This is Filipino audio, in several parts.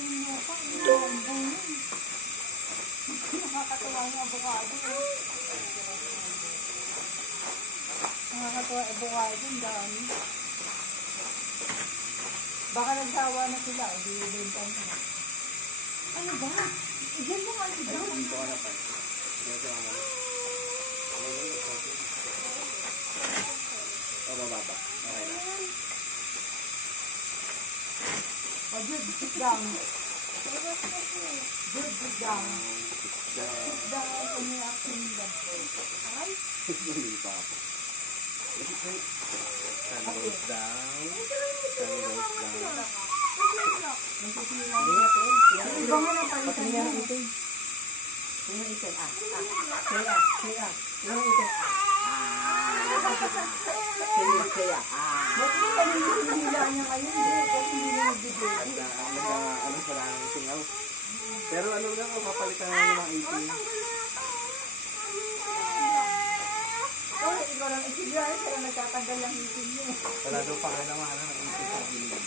nakakalimutan. Nakakalimutan. Nakakatawa yung avocado. Nakakatawa yung avocado. Ang dami. Baka nagsawa na sila. Hindi benta na. Ano ba? Diyan mo nga sila. Dito ka na pa. Dito ka na. O, bababa. Okay na. O, Jude, sit down. Jude, sit down. Sit down on your acting lab. Ay? Hindi pa ako. Sun goes down. Sun goes down. Iba mo na palitan niya. Yung itin, Kaya. Yung itin, Kaya. Ba't mo kanila niya ngayon? Kasi hindi na nagbibigay. Ano pala ang singaw. Pero ano lang, mapapalitan na ng mga itin. Oh, ikaw lang isigay. Kaya nagtatanggal lang itin niya. Wala daw pa kayo naman ng itin sa gilid.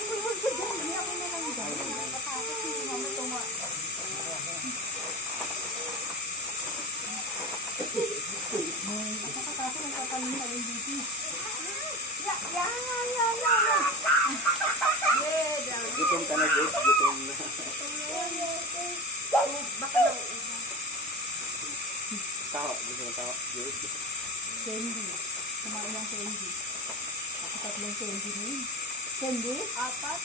Huwag ka dyan. Hindi ako na lang dyan. Nakatakot si mama tuma. Nakakatakot ang kakalim na yung dito. Gutom ka na, Jess. Gutom na. Baka lang. Tawa. Gusto mo tawa. Jess. Candy. Kumain ng candy. Ako tatlong candy na yun. Candy? Apat.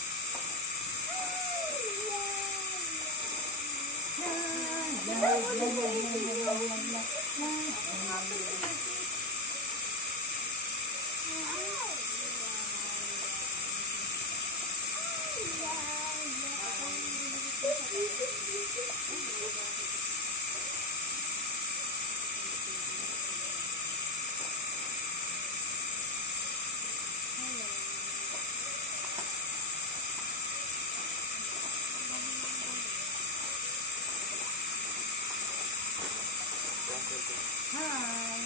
Hi!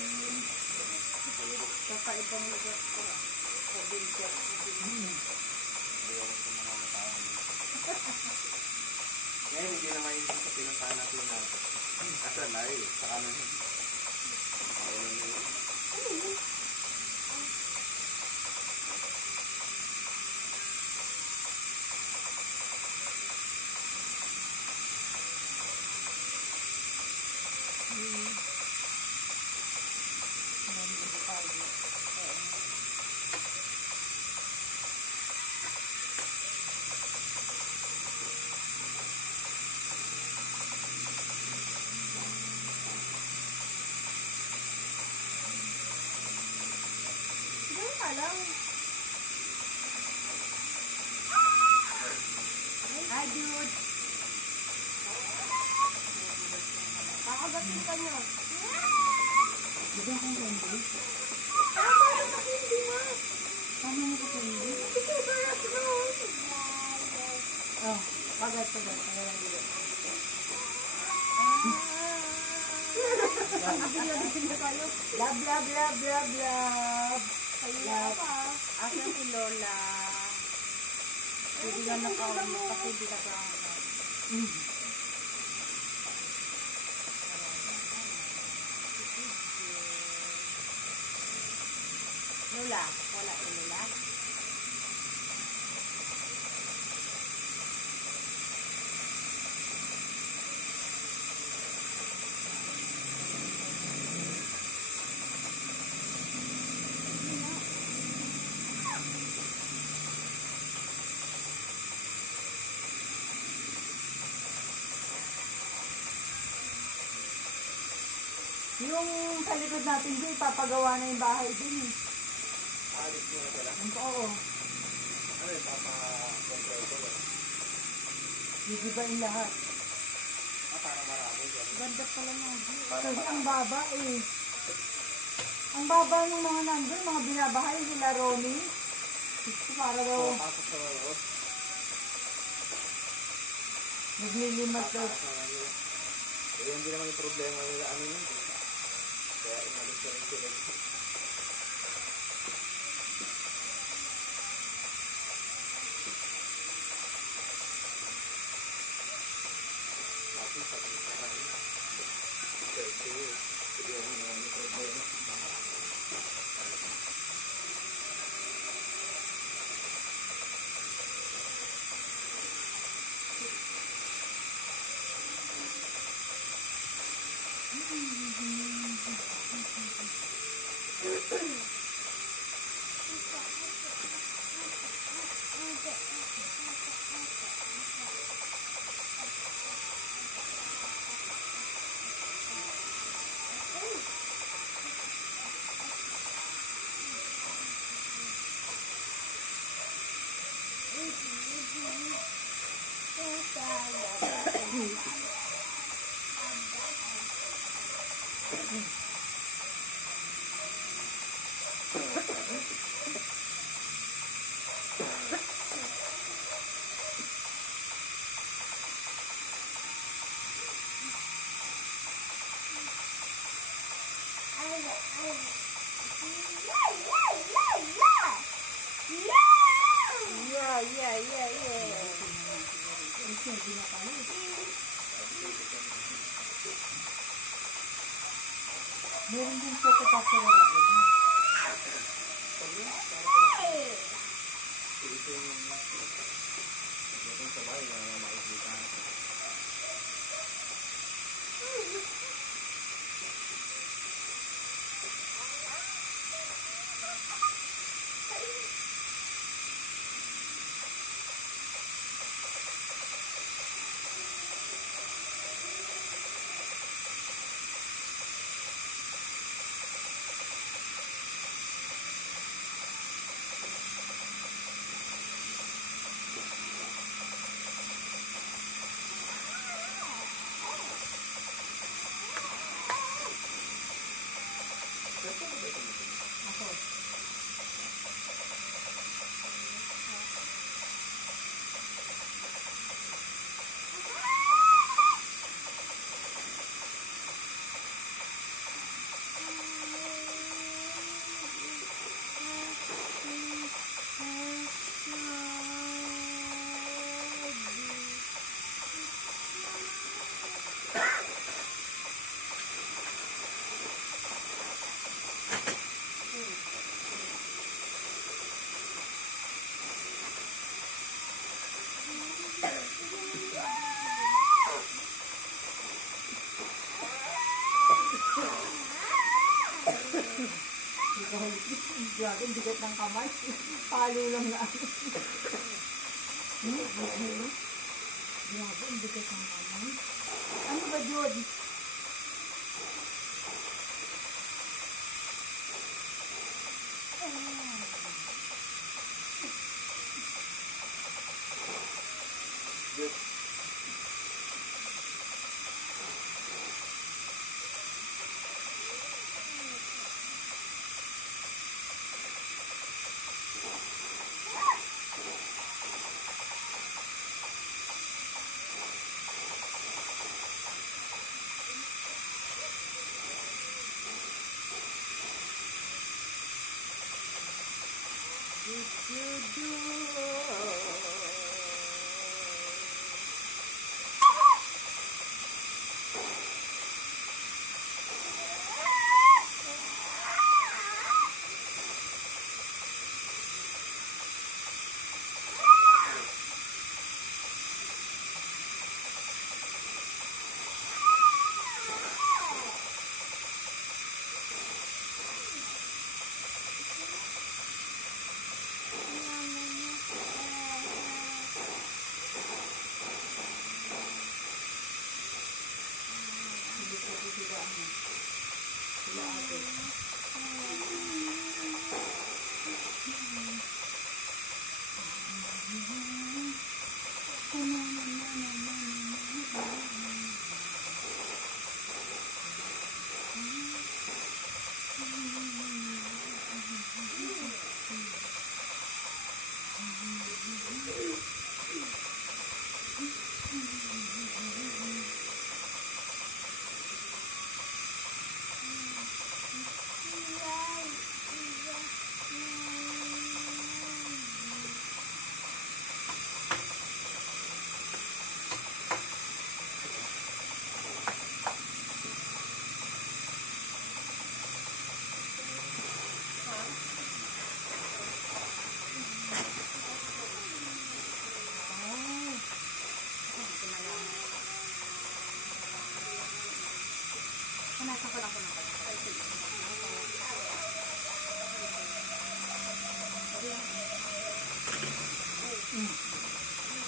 Kakaibang lugar ko. Probinsya. Ngayon, hindi naman yung sa pinuntahan natin na asalay. Sa kanan yun. Makaulan na yun. Ano yun? Hi, dude. Kakagatin ka niya. Bigyan kong candy. Tama na sa candy mo. Tama na sa candy. Oh, pagat. Pagalan dito. Bigyan kayo. Love. Kaya pa. Asa si Lola. Hindi na kasi hindi na ka. Lola, wala si Lola. Yung sa likod natin dyan, ipapagawa na yung bahay din. Alis mo na pala. Oo. Ano yung papa-control ko ba? Gigibain lahat. Parang marami dyan. Ganda pala nga. Kasi ang baba eh. Ang baba ng mga nandun, mga binabahay nila Romy. Para daw. Pasok sa laro. Naglilimat daw. Hindi naman yung problema nila ano yun. Kaya inalis ka rin sila. Meron din choco pasto na ako. Grabe, ang bigat ng kamay. Palo lang na ako. Grabe, ang bigat ng kamay. Ano ba, Jod?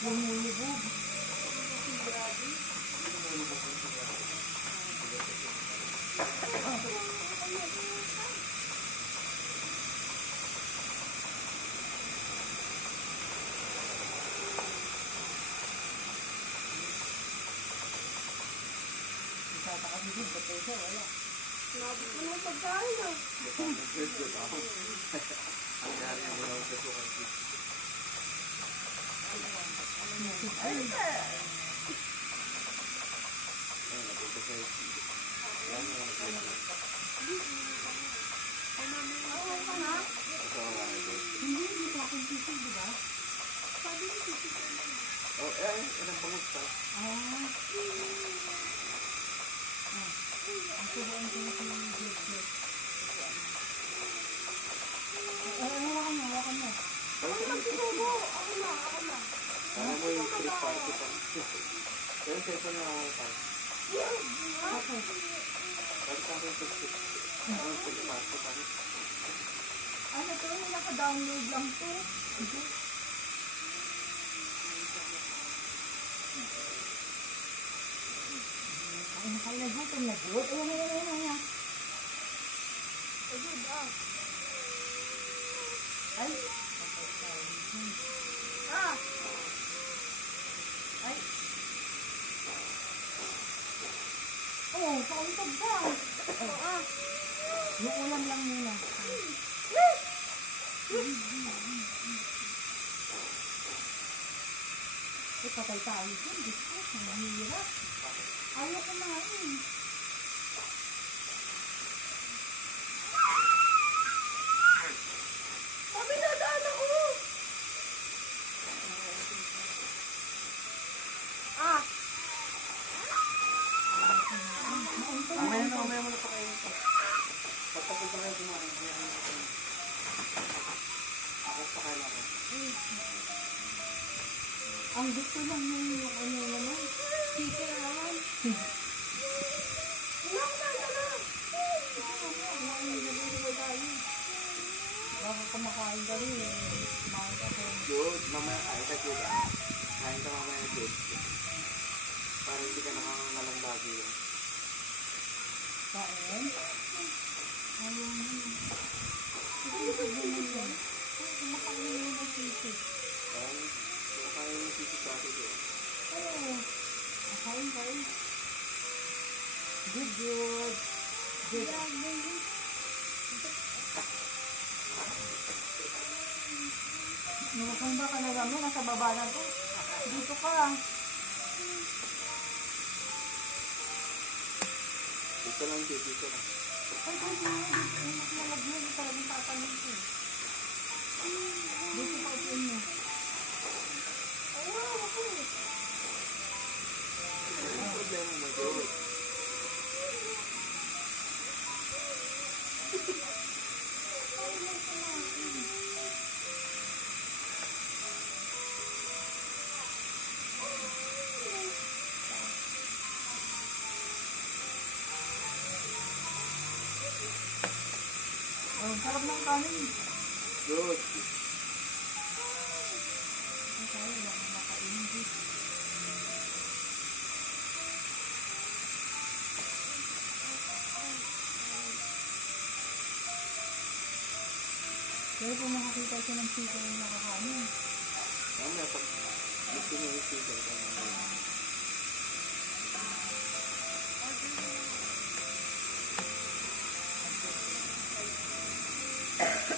Lumulubog. Tatakas din, ba't siya? Wala. Ang nangyari ang wala sa sukan. Ay, Ayun, napunta sa ito. Yan, yung napunta. Ito ang wala ito. hindi ko akong sisig, di ba? Oh, ilang bangus pa. Ang subuan ko yung sinigit. Hawakan mo. Ano mo yung trip party pa? Pero sa ito na ako pa. Okay. Pwede sa akin trip. Ano yung trip party pa? Ano to? Naka-download lang to. Ay, nagutom na good. Ayan. Ay. Ay. Oh, pauntog ba? Yung ulam lang muna. Patay tayo dyan. Diyos ko, mahirap. Ayaw kumain. Sabi na daan ako! Mamaya mo na pa kayo. Pagkapag pa kayo kumain. Ako pa kayo ako. Ang gusto lang yun yung ano naman. Sige naman. Baka kumakain ka rin. Kumain ka rin. Good. Mamaya kain ka good ah. Kain ka mamaya good. Para hindi ka nakangalang lagi yun. Kain? Ayaw mo. Sisig mo yun. Kumakain mo na sisig. Kaya yung sisig sa atin doon. Oo. Kain. Good. Kung ba ka nagamit, nasa baba na to. Dito ka. Dito lang. Ay, dito na. Mas malagyan. Ito talagang tatanong ko. Dito pa ito inyo. Ano ang problema mo doon? Oh, sarap ng kanin. Good. Okay, wala na nakaingit. Pero kung makakita siya ng sika yung nakakanin. Mamaya pag gusto nyo yung sisig ka naman.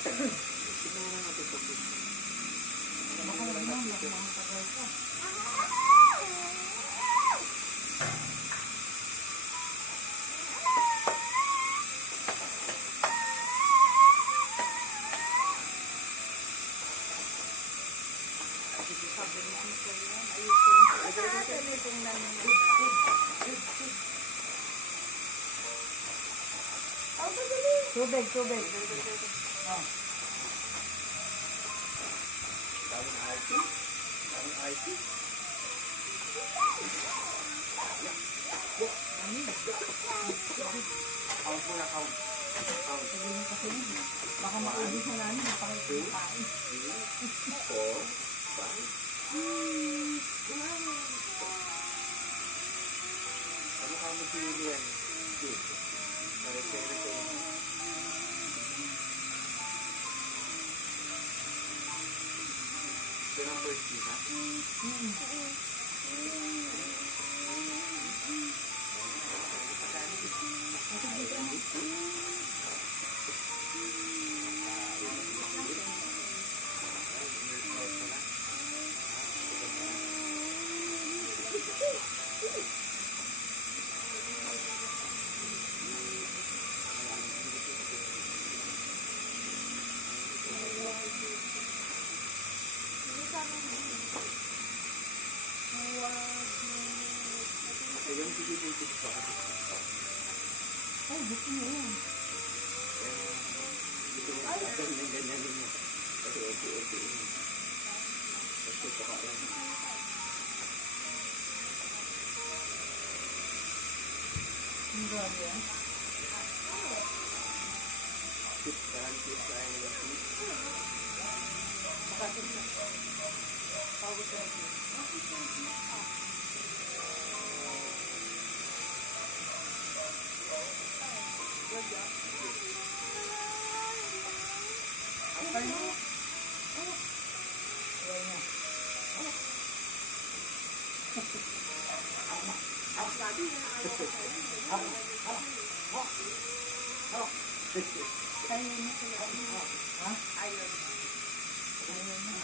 Tignan mo natin pag gusto. Baka naman, baka makatagal ka. Tubig. Oh. Daming IT. Ano? Count mo na, count. Count. Sabi niya kasi yun. Baka maubos na namin. Napakikain. 4, 5. Ano ka mo si Lilian? Good. Nare-share ko. Ito ng first team, ha? Yung titipultip pa. Ay, gusto niya yan. Gusto mo agad ng ganyanin mo. Kasi opo-opo yun. Kasi ito ka lang. Ang grabe yan. Tip tayo nila. Makasip na. Pagod na ito. Apay mo. Ayan na. Ayaw na sila. Ha? Ayaw. Ayaw na.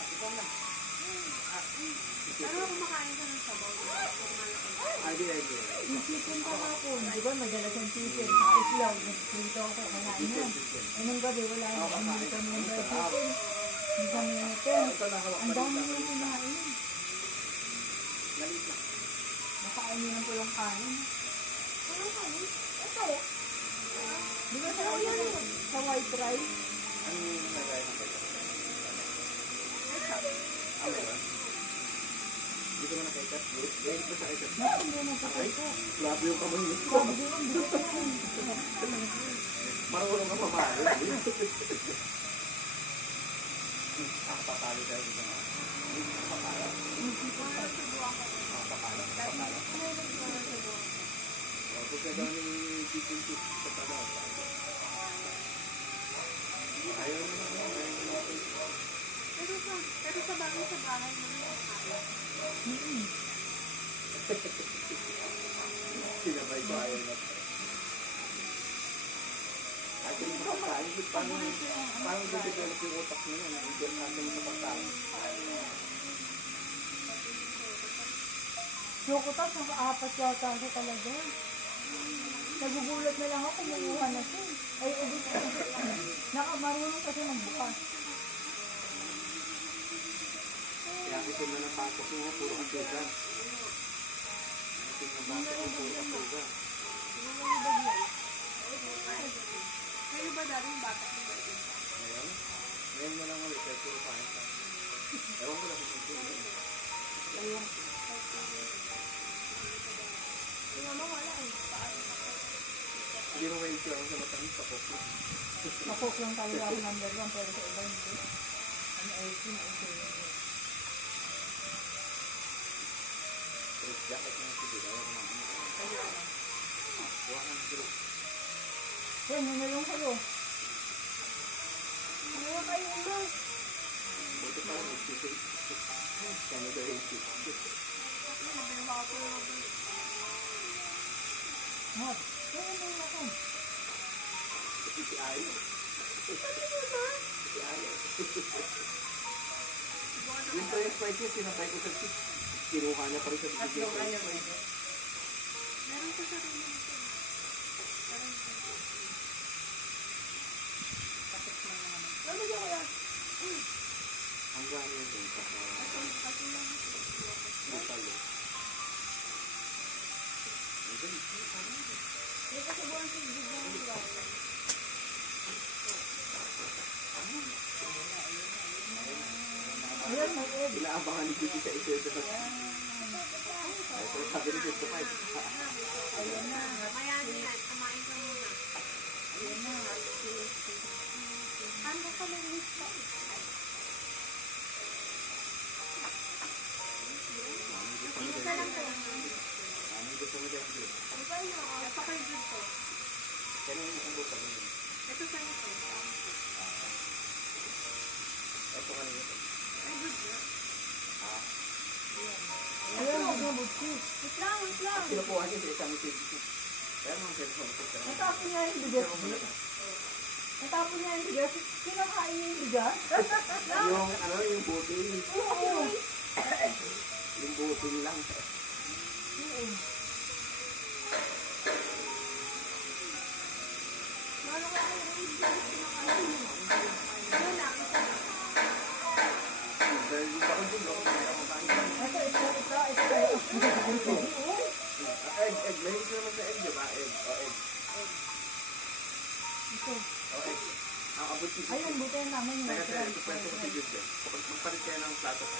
Ikaw na. Pero kumakain ka ng sabaw. Adi. Yung chicken ko hapon, di ba madalas yung chicken, saka islaw, nagprito ako, kanain yan. Eh nung gabi, wala na, hindi kami ng fried chicken. Hindi kami ng chicken. Ang dami yung kinain. Galit na. Nakain nyo ng pulang kain. Walang kanin. Ito. Di ba sa white rice? Ano yung nagaya ng pagkakas? Meron? Hindi ko na nakaikat. Ganyan ko sa ikat. Naku, hindi na sa Grabe yung kamay mo. Sabi ko, hindi ko yan. Marunong ka mamalo. Papalo tayo dito na. Papalo. Papalo. Tapos na daw ni chicken soup sa tabaw. Ayaw na naman. Pero sa bahay mo na yung Sinabay ko ayaw na. At yung pagkain, parang develop yung utak mo yan. Hindi natin sa pagkain. Chocotas, naka-apat yata ako talaga. Nagugulat na lang ako, kumuha na siya. Ay, ubus ko. Nakamarunong kasi magbukas. Kaya ito na napasok mo, puro katuga. Ito na napasok mo, puro katuga. Kayo ba dati yung bata mo ba ito? Ngayon? Ngayon mo lang ulit, kaya puro kain ka. Ewan ko lang kung ito. Yung mama wala eh. Paano ka po? Hindi mo may ito ako sa matamis sa cook. Makok lang tayo ako number 1, pero sa iba hindi. Ano, ice First jacket na ito, ayaw ko naman. Kuha ka ng group. Yan, yun na lang kayo. Ano ba kayo mo? Buti pa lang, mag-sisig. Canada yung sisig. Sabi mo ako yung Mat, yan na lang ako. Si Ayo. Si Ayo. Yung pa yung spices, sinabay ko sa chips. Kinuha niya pa rin sa bibigyan. meron ko sa rin ito. Ano ba kaya? Ang gano'n yun din. Kasi lang ito. Napalo. Yung kasi buwan sa bigyan ng bata. Ayan, may egg. Inaabangan ni Gigi sa ito. Ito sabi ni Gigi pa. Ayan na. Mamaya na yan. Kumain ka muna. Ayan na. Ano ka may list pa? Isa lang kayo. Ano gusto mo dyan? Ano ba yun? Napaka-good to. Kaya yung isang buka mo. Ito sa ito. Ito kanina. Ay, good na. Ayan, huwag na buksis. Wait lang, wait lang. Kinukuha niya sa isang isip. Kaya mga cellphone ko. Natapon niya yung bigas. Natapon niya yung bigas. Kinakain niya yung bigas. Yung ano, yung butil. Oo. Yung butil lang. Oo. Ano ka ay ano na? Dahil yung bakit din ako kumakain. Ito. Egg. Mahilig ka naman sa egg, di ba? Egg. O, egg. Ito. O, egg. Ang abot si Gigi. Ayun, buti namin yung Teka, ito kwento ko si Gigi. Magpalit kayo ng plato ka.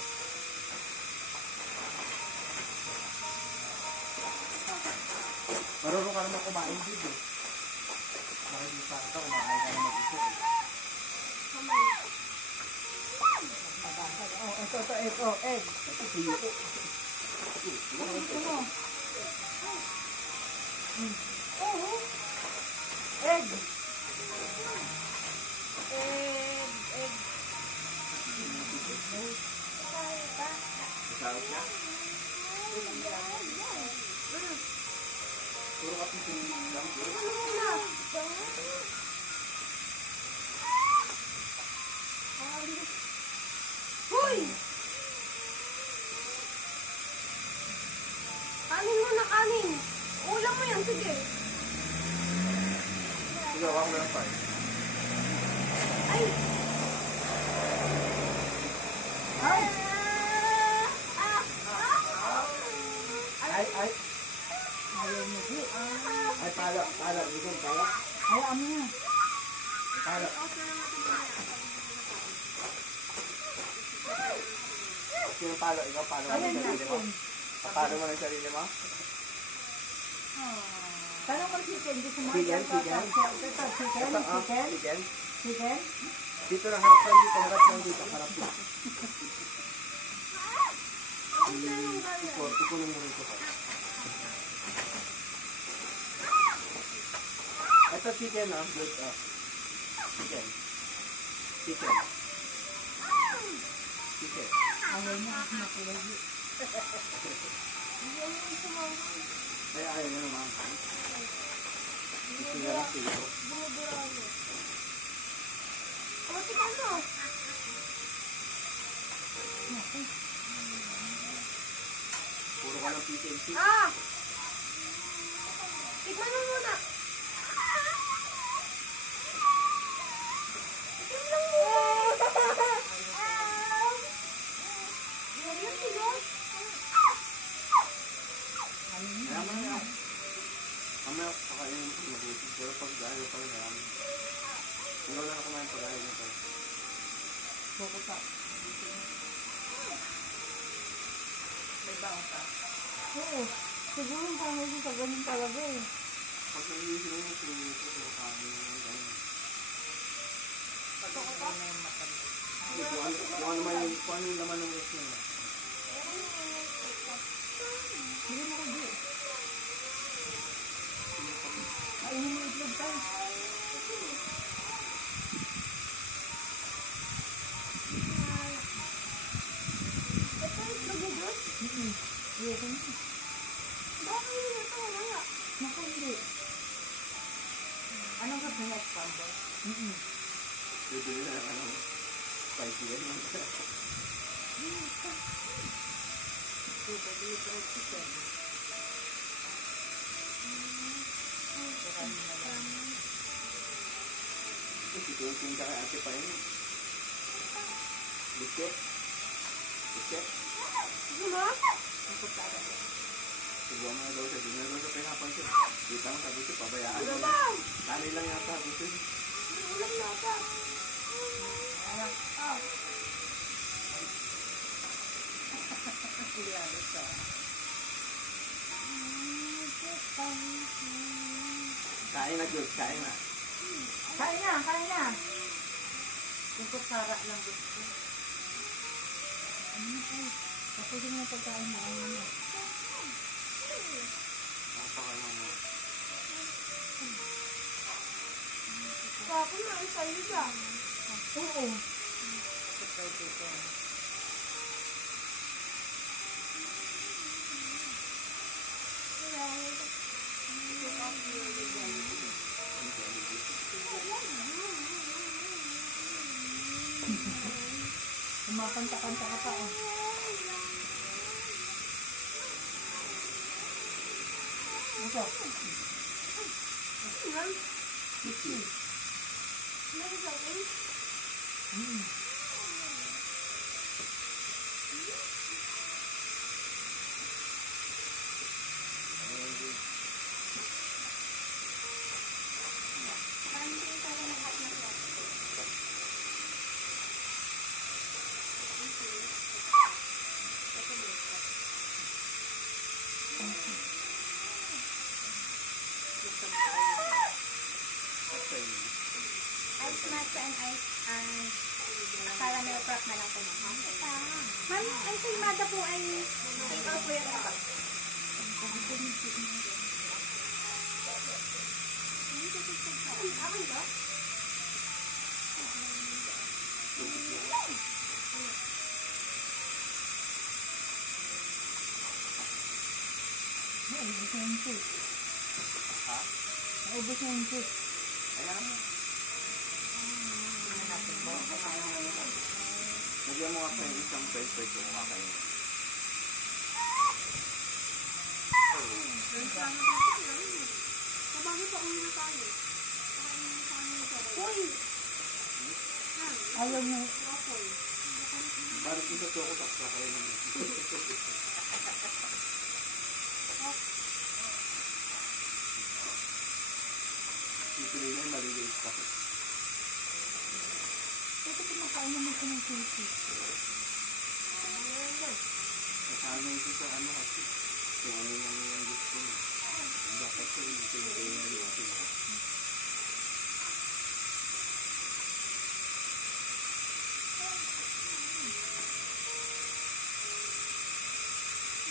Marunong ka naman kumain dito. Nakikita ka, kumakain ka naman dito. Kamay. Oh, ito, egg. Oh, egg. Ito, tuyo ko. Gusto mo? Oo. Egg. Egg. Masarap niya. Puro ka pisin lang. Hoy! Kanin mo na kanin. Ulam mo yan, sige. Sige, ako na lang pa. Ay! Ay! Ay. Ayaw mo, di. Ay, pala. Dito, pala. Ayaw mo na. Pala. Sino palo? Ikaw palo mo Ayan ng na. sarili mo? Papalo mo ng sarili mo? Tanong mo chicken. Gusto mo Chicken. Ito, chicken. Chicken. Chicken. Dito lang, harap lang dito. Harap lang. Ikunin mo rito. Ito chicken, good. Chicken. Ayaw mo kasi makulay. Kaya ayaw mo naman. Gusto niya lang silo. Puro ka ng fish and chips. Tikman mo muna. Tikman lang muna. Kaya mo na. Mamaya pakainin mo sa mabuti. Pero pag ayaw pa rin namin. Ikaw na kumain pag ayaw mo pa. Kukuta. May baon ka? Oo. Siguro parang hindi sa ganun talaga eh. Pag nag-iisip mo yung pinili ko sa kanin mo. Kung ano yung laman ng rest niya. Hindi mo ko di. Kainin mo itlog tayo. Ayoko na. Naku, hindi. Anong gusto mo? Pambol? Bibili na naman ng spicy yan. Super fried chicken. Itutunting ka kay ate pa yun. Biskit. Siguro mo na daw siya. Di na daw siya pinapansin. Kita mo sabi siya, pabayaan mo. Kanin lang yata. Gusto yun. sila ito. Kain na, Jules. Kain na. Kain na, kain na. Yung kutsara lang gusto. Ano po? Tapos yung pagkain na ano na. Napakain mo. Ako na, ang sa'yo siya. Oo. Kumakanta-kanta ka pa oh. Ito. Ito. Ice matcha and ice caramel frap na lang po. Ma'am, ang silmada po ay ikaw po yung dapat. Akin ba? Naubos na yung cake. Ha? Naubos na yung cake. Ayan mo. Nagyan mo nga pa yung isang peso kung kakain. Sabagay pa uwi na tayo. Pakainin mo sa kanya ito. Uy! Ayaw mo. Parang kung sa toko, tapos kakain naman. Pipili na yung maliliit pa. Ito kumakain naman ko ng cake. Kasama ito sa ano kasi. Kung ano lang yung gusto mo. Dapat ko yung pinipili na yung ating lahat.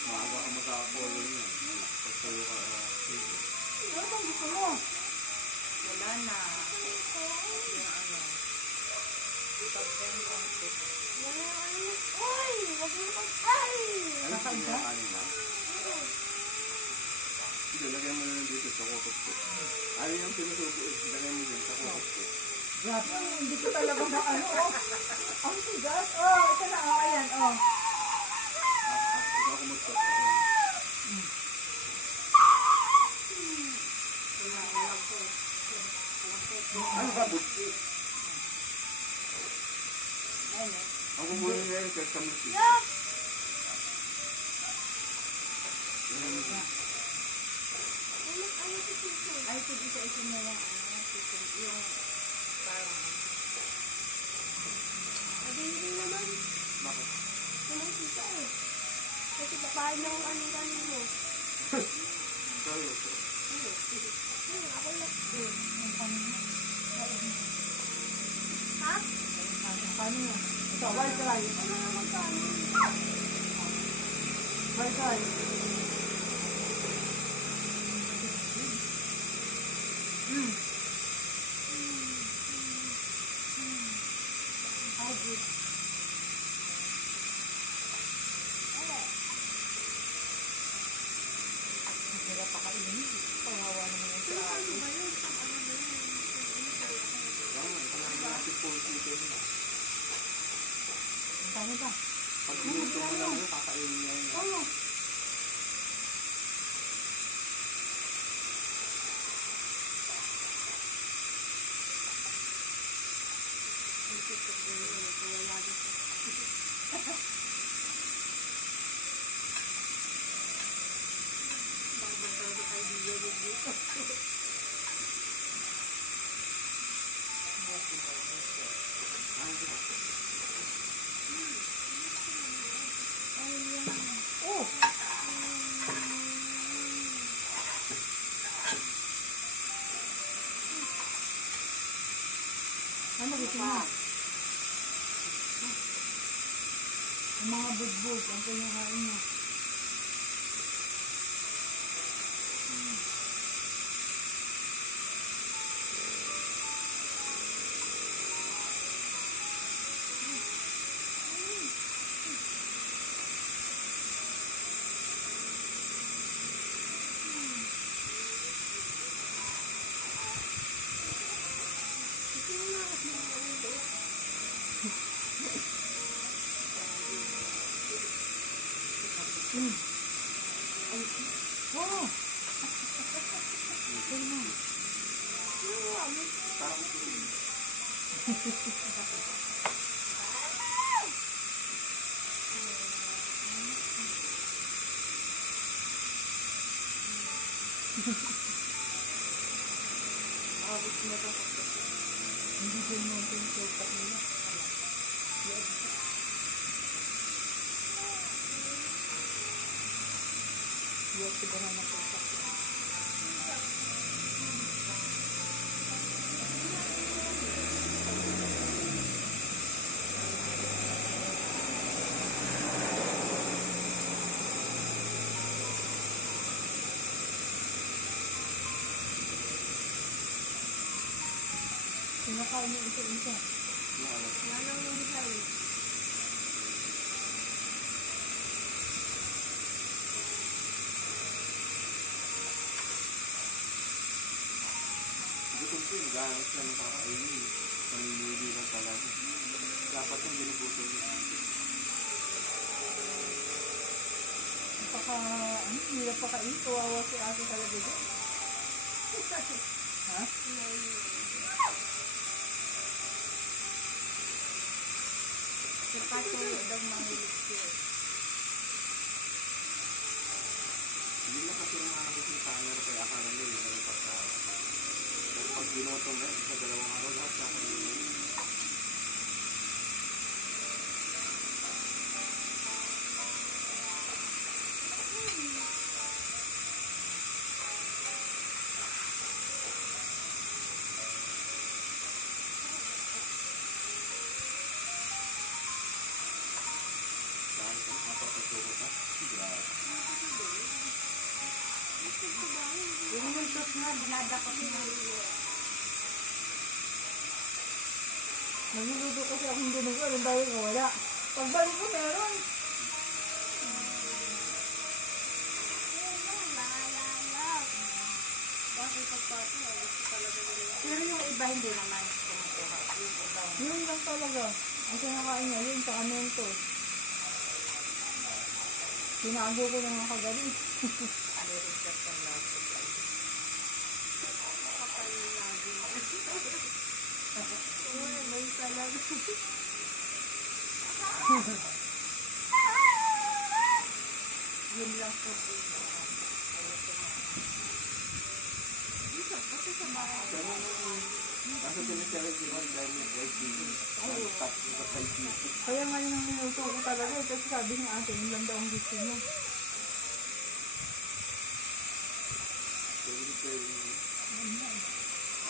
Maaga ka magkakapolo niya. Pagpulo ka sige. Ano bang gusto mo? Wala na. Yung ano. Ipag-send ang tip. Uy! Wag mo mag-ay! Ano sa inyo ang kanin lang? Sige, lagay mo na lang dito sa kokot ko. Ano yung sinusubo? Lagay mo dito sa kokot ko. Grabe, hindi ko talaga na ano oh. Ang tigas. Oh, ito na. Oh, ayan. Oh. Ikaw kumagtot. Ayan. Ano ba, buti? Ang kukunin niya yung kaya sa musi. Ay, sige, isa mo lang. Yung parang Hindi naman. Bakit? Naman kita eh. Kasi papahin na ang ano mo. Sorry. Ako lang. yung kanina. Ha? Paano niya? Ito, white rice. Ano na magkano? White rice. How good. Masarap pa kainin. Pangawa naman yung si Ate. Parang natin po dito na. Paano ba? Pag minuto mo lang yun, kakainin niya yun. Ano? Yung mga budbud, ang pinakain niya. Oh! Ito na. Hindi din mo ito yung sultak nila. Yes, iba na sultak nila. Sinakain mo isa-isa. Yung ano, Nanang yung sa'yo. gutom ko yung gano'n siya ng kakainin. Paninili lang talaga. Dapat yung ginugutom niya. Hirap pa kain. Kawawa si ate talaga dyan. Ha? Kapatulo daw mahilig siya. Hindi na kasi yung anak yung tanner kaya akala nila yung pagkawa. Pero pag ginutom na, sa dalawang araw lahat sa akin yun. Dahil kung mapapasuko ka, grabe. Yung multos nga, dinadakot niya. Nagluluto kasi akong dinugo. Anong bawal ko? Wala. Pagbalik ko meron. Bakit pagpatulo? Pero yung iba hindi naman kumukuha. Yung iba. Yun lang talaga. Ang sinakain niya yun, saka mentos. Tinago ko lang ang kagabi. Meron ka pa lang. Kapal lagi. Uy, may talag. Yun lang po. Kasi sa bahay. Pero kaso pinasyalit yung mga dahil yung guys dito. Ang top sa side dito. Kaya nga yun ang minuto ko talaga. Kasi sabi ni ate, yun lang daw ang gusto niya. Pwede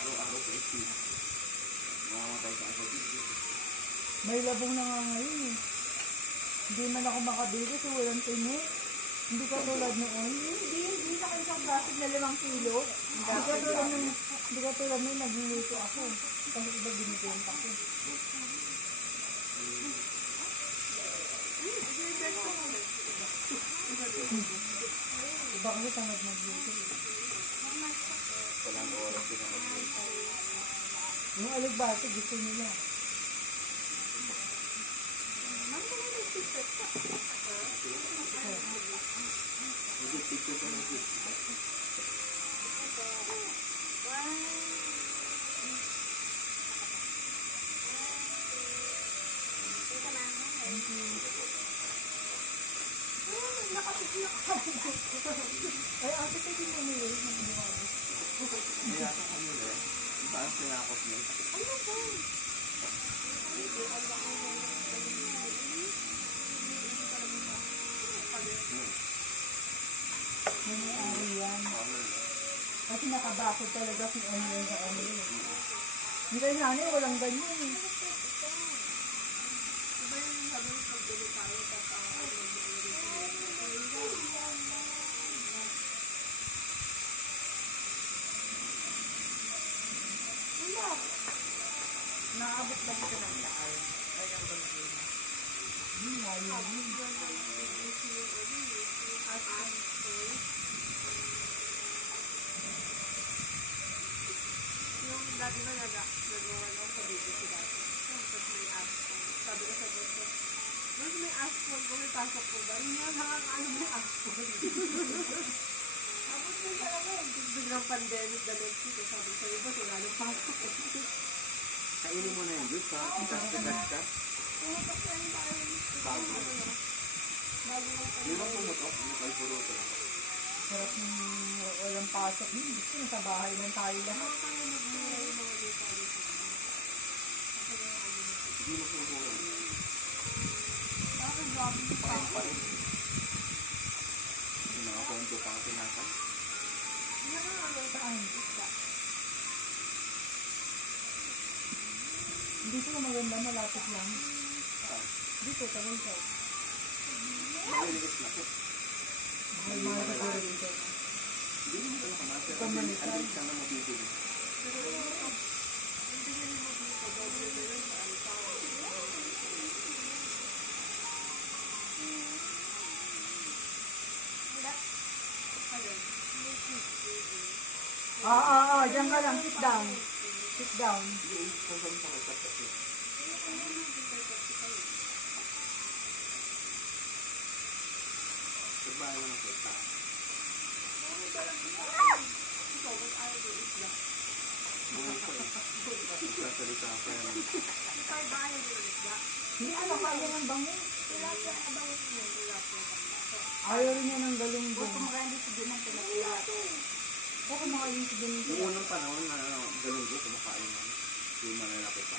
araw-araw ko isi. Mamamatay ka sa dito. May labong na nga ngayon eh. Hindi man ako makabili kasi walang tini. Hindi ka tulad noon. Hindi sa isang basig na 5 kilo. Hindi ka tulad noon nagluluto ako. Kasi iba binibenta ko. Iba kasi tamad magluto eh. Walang oras din ako. Yung alugbati gusto nila. Hindi, picture ko na dito. Ay, ate kasi mamili ng buwado. Kaya ako kami eh. Parang sinakot niya. May yan. Kasi nakabakod talaga si Emily sa Emily. Hindi kayo nanay, walang ganyan eh. Iba yung sabi ng pagbili tayo. Dito na nila. Yung dati ba nagawa lang sa video ko dati. Tapos may asphalt. Sabi ko sa boss ko, mas may asphalt ko, may pasok ko ba? Yung mga nakakaano may asphalt. Tapos yung talaga, biglang pandemic the next week. Sabi ko sa'yo ba, wala nang pasok. Kainin mo na yung juice, ha? Tigas-tigas ka. Pumutok yan tayo. Bago. Di ba pumutok? Ay, puro ito lang. Sarap ng walang pasok. Gusto na sa bahay lang tayo lahat. Hindi mo puro. Bakit grabe yung Pain pa rin. Yung mga konto pa ang tinatan. Saan? Dito na maganda, malapit lang. Dito, tagal ka. Maliligas na po. May mga siguro dito. Hindi mo ito nakamasa. Ikaw malitan. Hindi ka na mabibili. Diyan ka lang, sit down. Sit down. Hindi, kung saan sa kasap kasi. Sabay mo na sa ita. Buhay ko eh. Magsasalita ako yan. Hindi ano kaya ng bango. Ayaw rin niya ng galunggong. Kumaganda si Dinan pinag-iwa. Baka makain si Ganun. Yung unang panahon na ganun ko, kumakain namin. Yung malalaki pa.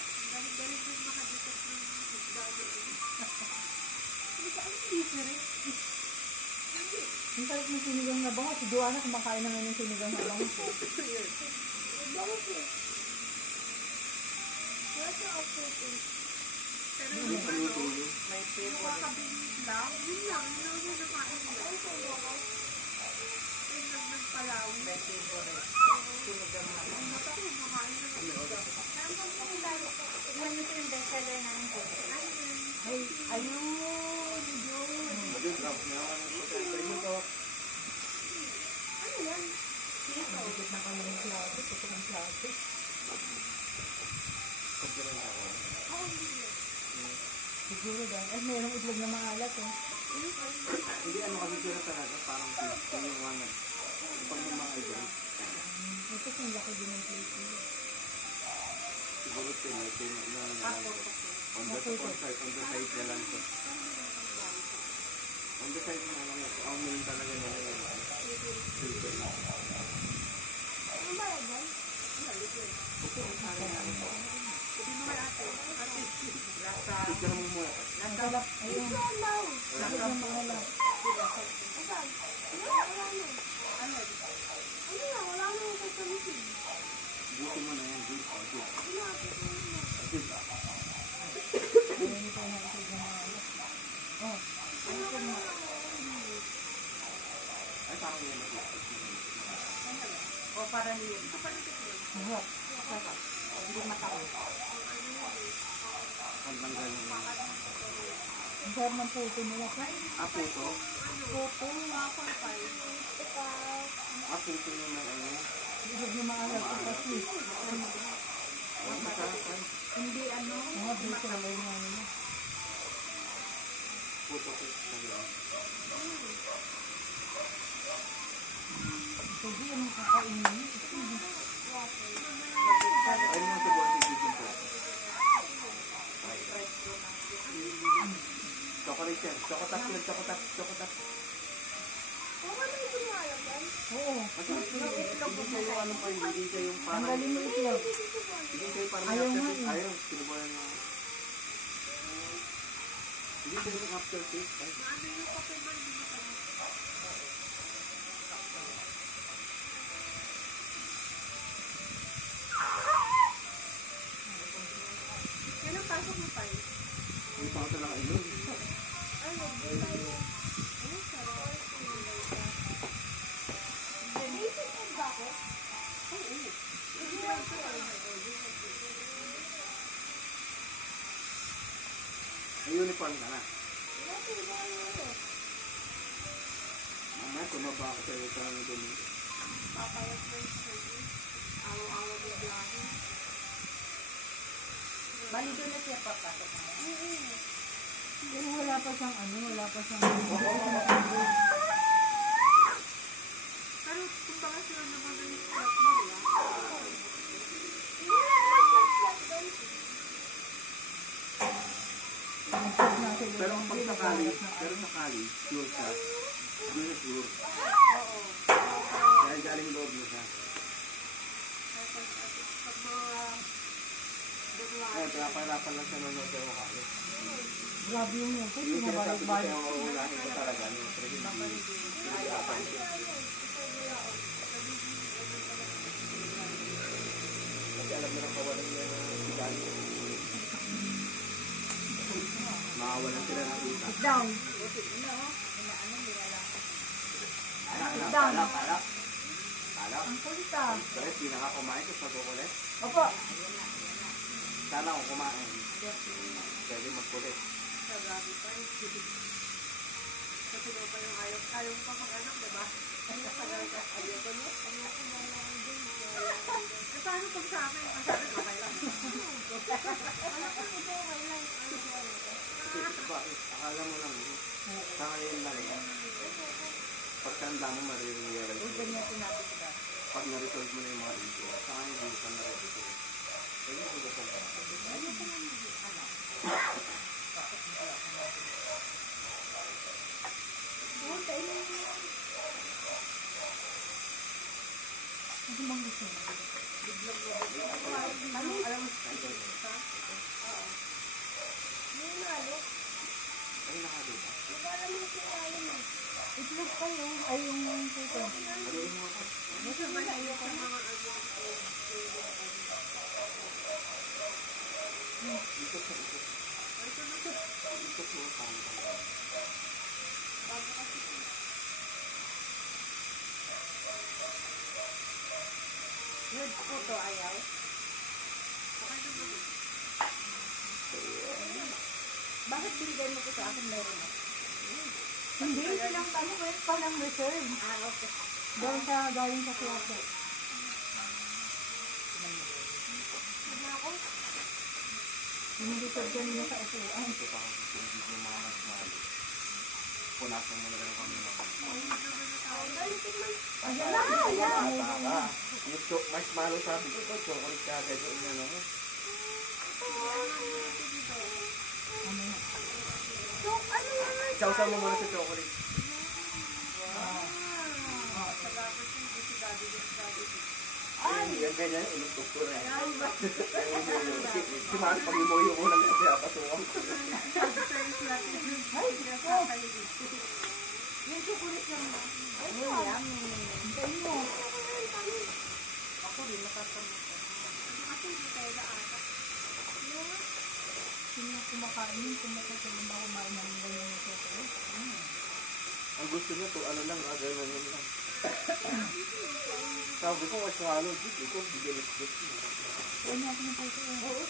Ang sarap ng sinigang na bango. Si Joanna kumakain na ngayon ng sinigang na bango. Yung paluto yun. May paper. Makakabilis lang. Yun lang. Yun lang yung nakain nila. Yung nagpalawi. May favorite. Sinigang na lang. Mata ko makain na lang. Tignan niyo po yung bestseller namin po. Ay, ayun. Yun. Maging drop niya. Ano yan? Dikit na kami ng plato. Dikit ng plato. Pag ganun ako. Siguro dahil. Ay, mayroong itlog na maalat eh. Hindi ano kasi sila talaga. Parang kiniwanag. Pag may mga idol. Ito yung laki din ng plate nila. Siguro sila. On the side na lang to. On the side na lang ito. Ang main talaga nila yung silver lang. Ano ba yan? Tignan mo muna. Nagalap. Ayun. Salaw! Dikit na maalat. Asan? Wala na. Ano yan? Wala na yung kasamitin. Buti mo na yan. Good. Oh, good. Good. Ayun ito na itlog na maalat. Oh. Ano ito na? Ay, parang yan. O para yun. Mahok. Hindi mataon. Ang tanggal ng Ang sarap ng puto nila. puto. Puto. Puto yung may ano. Itlog na maalat. Kasi. Ang masarap ay. Hindi ano. Mga dito na lang yung ano nila. Puto ko. Hindi yung kakainin. Ay, mga sabon si Bigin po. Chocolate yan. Chocotax yan. Chocotax. Okay na ito nga yan. Oo. Masarap yun. Hindi siya yung ano pa yun. Hindi siya yung Ang parang... galing mo itlog. Hindi siya yung parang... Ayaw nga eh. Ayaw. Sinubuhan mo. Hindi siya yung aftertaste. Ay. Ano yung kape man dito sa kailan pasok mo tayo? Hindi pa ako talaga inom. Ay, magbulay mo. Ay, sarap. Basic food ba ako? Oo. May uniform ka na. Mamaya, tumaba ako sa'yo sa ano doon. Papayat na yung service. Araw-araw may biyahe. Bali doon na siya papasok na. Pero wala pa siyang wala pa siyang Pero kung baka sila naman na yung start mo, wala. Pero kung sakali, sure ka. Yun na sure. Oo. Dahil galing loob mo siya. Pag mga deadline. Ay, pinapahirapan lang siya nung pero kalo. grabe yung muso. Yung sinasabi ko Pinabalik-balik. sa'yo, uunahin ko talaga. Pero hindi. Pinahirapan siya. Kasi alam mo nang kawalan niya na sigali. Makawalan sila ng kita. Sit down. Palak. Ang kulit ah. Pero hindi na nga kumain tapos magkukulit. Opo. Sana ako kumain. Pwede magkulit. Sa grabe pa eh. Kasi daw pa yung ayaw pa mag-anak, diba? Ayaw ko no? Eh, paano pag sa akin? Ang sabi, okay lang. Kasi bakit? Akala mo lang. Sa ngayon lang. Pagkanda mo marirealize mo. Ganyan sinabi ko ba? Pag na-resolve mo na yung mga issue. Sa ngayon hindi ka na-resolve. Pwede mo ba sa Ano bang gusto mo? Ay, nakadita. Itlog kayo. Ay, yung puto. Haluin mo ako. Gusto ba na yung mga Ikot sa ikot. Ikot mo. Tama. Nude photo ayaw. Bakit binigay mo ko sa akin meron mo? Hindi, silang wait pa ng reserve. Okay. Galing sa klase. Yung reserve dyan niya sa upuan. Ito pa ako sa hindi mo mga nagmali. Punasan mo na lang kami na. Ayan na, ayan. Baka. Yung marshmallow sabi ko, chocolate ka agad yung ano. Sausaw mo muna sa chocolate. Ay, yan ganyan, inutok ko na. Si Mari, pag imuyo ko lang kasi apasukan ko. Yung chocolate lang ba? Ay, yummy. Hintayin mo. Ako rin nakakamutan. Sino yung kumakain yun? Kumakain ba kumain ng ganyan yung chocolate? Ang gusto niya to, ano lang, gano'n yun lang. Sabi ko, ay swallow, dito ko, bigalit-bit. Huwag niya ako ng puso. Oo.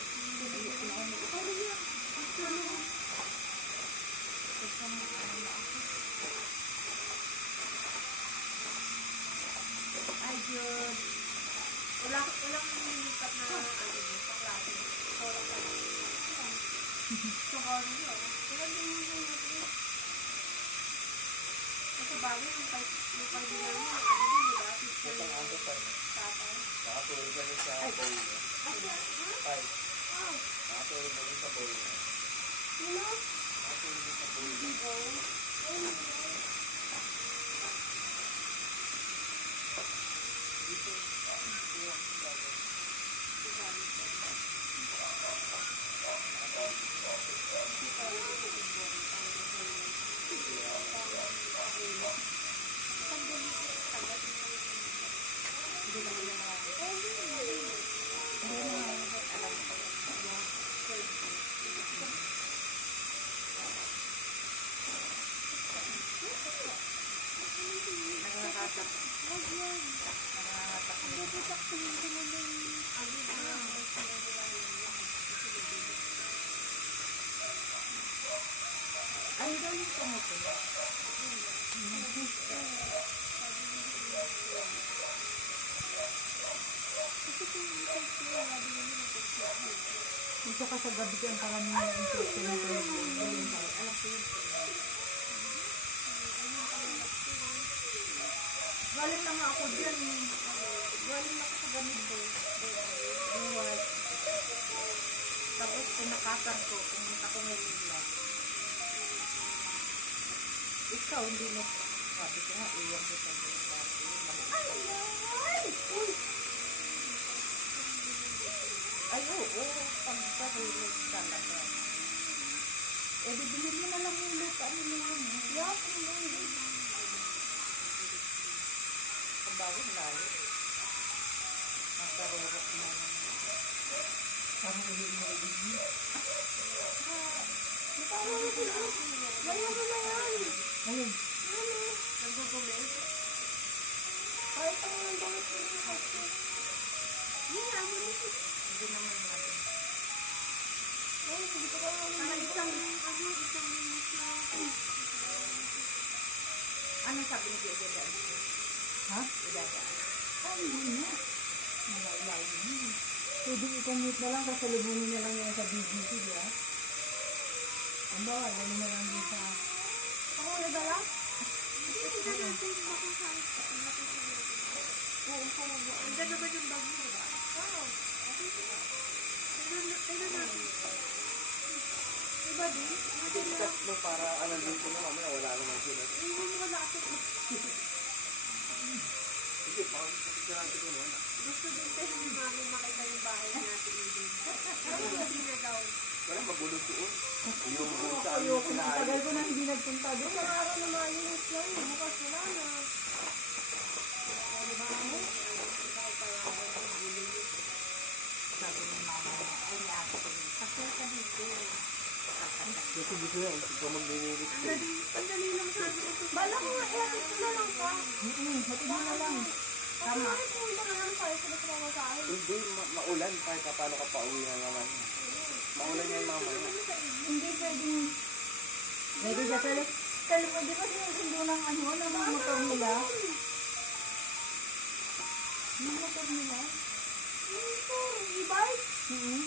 Ay, Diyos. Walang nilipat na sa klase. Sorry lang. Sorry yun. Walang nilipat. Kasi bagay yung pag-dinner mo, ano din, di ba? Teacher yung tatay. Nakatulog ka rin sa bowl. Ay. Nakatulog ka rin sa bowl. Nakatulog ka sa bowl. Isa ka sa gabi ang karamihan ng infection ng alam ko yun. Galing na nga ako dyan. Galing na ako sa gamit ko. Buwas. Tapos pinakasan ko. Pumunta ko ngayon lang. Ikaw, hindi mo. Sabi ko nga, iwan ko sa mga. Ay! Uy! Ay, oo. Pagkakilig talaga. Eh, bibilin mo na lang yung lupa nila yun. Yan, yun. Ang bawin lalo. Ang karorok na. Parang ulit mo rin yun. Matawa mo ko lang. Ganyan mo na yan. Ayun. Nagdudumi. Kahit ang mga damit mo yung kasi. Yun nga, mo nito. Hindi naman natin. Ay, hindi ko kaya Para isang minutes na. Anong sabi ni Diego daan? Ha? Idadaan. Ay, hindi na. Malalaw yun. Pwede i-commute na lang, kasalubungin na lang yan sa BGC, di ba? Ang bawa, gano'n na lang din sa... ako nagala. Hindi na natin makasahit sa Oo, kumuha. Andyan naman yung bag mo, diba? Oo. Tignan natin. Diba di? Discuss mo para alam din ko na mamaya wala naman sila. Iwan mo malapit mo. Hindi, pakikita natin ko naman. Gusto din kasi ni Mami makita yung bahay natin din. Hindi na daw. Wala magulog doon. Yung doon sa amin Ayoko na, kinahayin. tagal ko na hindi nagpunta doon. Isang araw na malinis lang. Bukas wala na. Sabi ni mama, ay ni ate ko, kasi ka dito. Kasi gusto yan, hindi ka maglililit. Ang dali lang sabi ko. Bala ko nga, ihatid ko na lang pa. Hatid mo na lang. Tama. Ay, punta ka lang tayo sila sa mga sa akin. Hindi, maulan kahit pa paano ka pauwi na naman. Maulan yan mamaya. Hindi pwedeng... Pwede ka sa telephone, di ba sinusundo ng ano, ng mga motor nila? Yung motor nila? Ito, e-bike. Mm-hmm.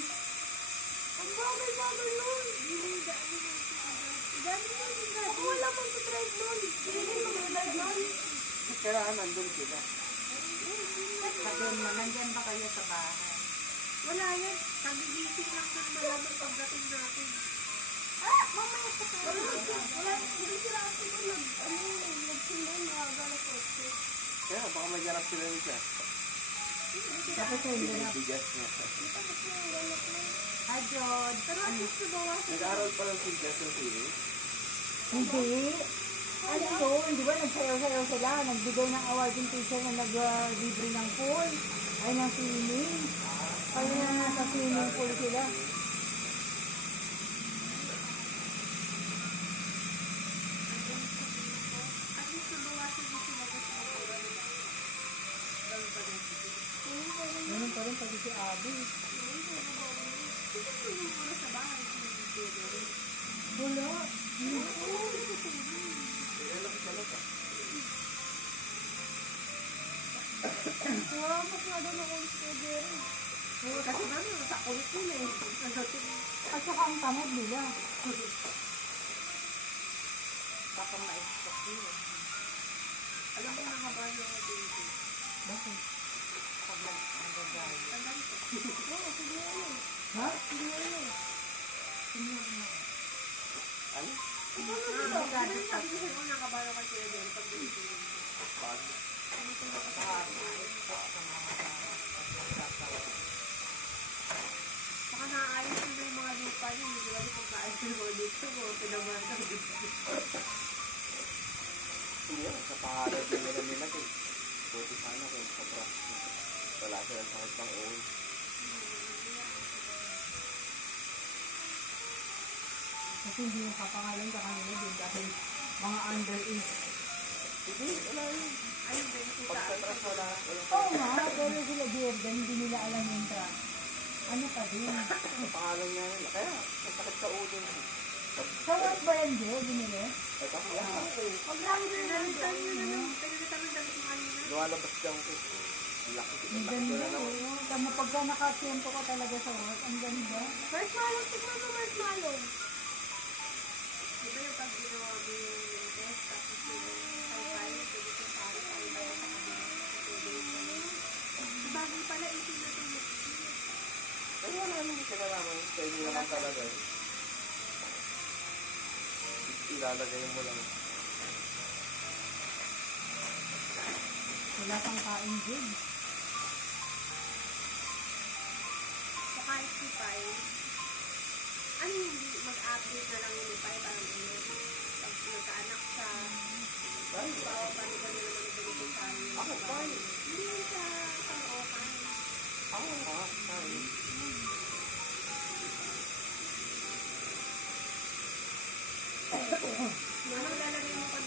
Ang bagay-bagay nun. Dami mo yung drive. Ako wala pang drive nun. Hindi mo mag-drive nun. Kailangan nandun sila. Sabi mo, nandyan ba kayo sa bahay? Wala yan. Kagigising lang ng malamang pagdating natin. Mamaya pa tayo. Wala, hindi sila ako nag, nagsimba yung mga gala kotse. Kaya baka maghanap sila rin siya. Bakit kayo hindi na? Bigas niya. Hi, Jod. Pero at least nabawasan. Nag-aaral pa lang si Jess ng series. Hindi. Ano yun? Di ba nagsayaw-sayaw sila? Nagbigay ng award yung teacher na nag-libre ng pool. Ay, ng swimming. Kaya na nasa swimming pool sila. At least nabawasan din sila sa mga pura nila. Ganun pa rin. Ganun pa rin pati si Abby. Kasi yung pura sa bahay. Wala. Salamat nga doon ako sa Jerry. Kasi ba sa kulit nila eh. At saka ang tamad nila. Baka ma-expect yun. Alam mo na nga ba yung baby? Bakit? Pag nag-agagay. Tandaan ko. Oo, sige ano. Ha? Sige ano. Senior na. Ano? Sabi ko sa'yo, nakabalo ka sila dyan pag binibigyan mo. Pag. Baka naaayos nila yung mga lupa niya. Hindi ba yung pagkaayos ng mga lupa mo? Pinaman ka dito. Hindi, sa pangalan din nila nilagay. Buti sana kung sa brush mo. Wala silang sakit pang uwi. Kasi hindi yung kapangalan sa kanila din dahil mga underage. Hindi, wala yun. Ayun, benefit Pag sa brush wala. Oo nga, pero sila Birda, hindi nila alam yung tra. Ano pa din? Ang pangalan niya nila. Kaya, may sakit sa ulo niya. Sa what ba yan, Jo? Binili? Ito, yan. Huwag lang din lang. Pinalitan yun, ano, pinalitan ng damit mo kanina. Lumalabas dyan ko. Laki ko. Ang Laki ko ganda, na naman. oo. Tama pagka nakatiyempo ka talaga sa work, ang ganda. Marshmallow, tikman mo marshmallow. Di ba yung pag ginawa mo yung lentes, tapos yung pay-pay, pwede kong pay-pay ba yan sa kanila? Pwede yung pala. Bagay pala, isin na ito. Ay, wala naman hindi kinalaman. Sa inyo naman talaga. Ilalagay mo lang. Wala kang kain, Jig. So kahit si Pai, ano hindi mag-update na lang yung ni Pai, parang ano, pag nagkaanak siya, bawa pa rin ba nila naman ibalik sa amin? Ako, Pai. Hindi yun sa Caloocan. Ako, Pai. Ano lalagay mo pag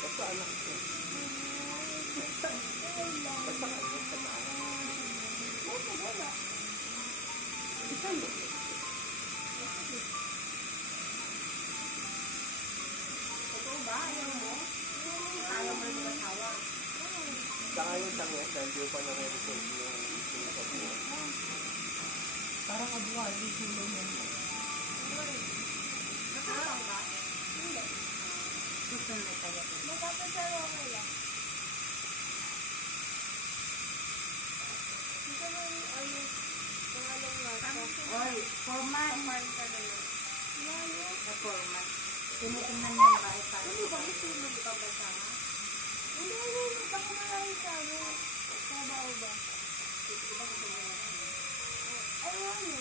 Basta anak ko. Basta kayo sa maanak. Totoo ba? Ayaw mo? Ayaw mo yung mag-asawa. Saka yung tangyan, dahil di pa nare-resolve yung issue sa buhay. Parang abuhay, yung sulong yan. Nakapang ba? Hindi. Gusto na kaya. Magpapasaro ko lang. Ito na yung ano, yung anong nasa. Oy, 4 months. Kapag ka na yun. Lalo. Na 4 months. Tinitingnan niya na kahit paano. Ano ba gusto mo mag-ibang bansa ha? Hindi, hindi. Baka marami sa ano. Sa bao ba? Di ba gusto mo yan? Ay, ano.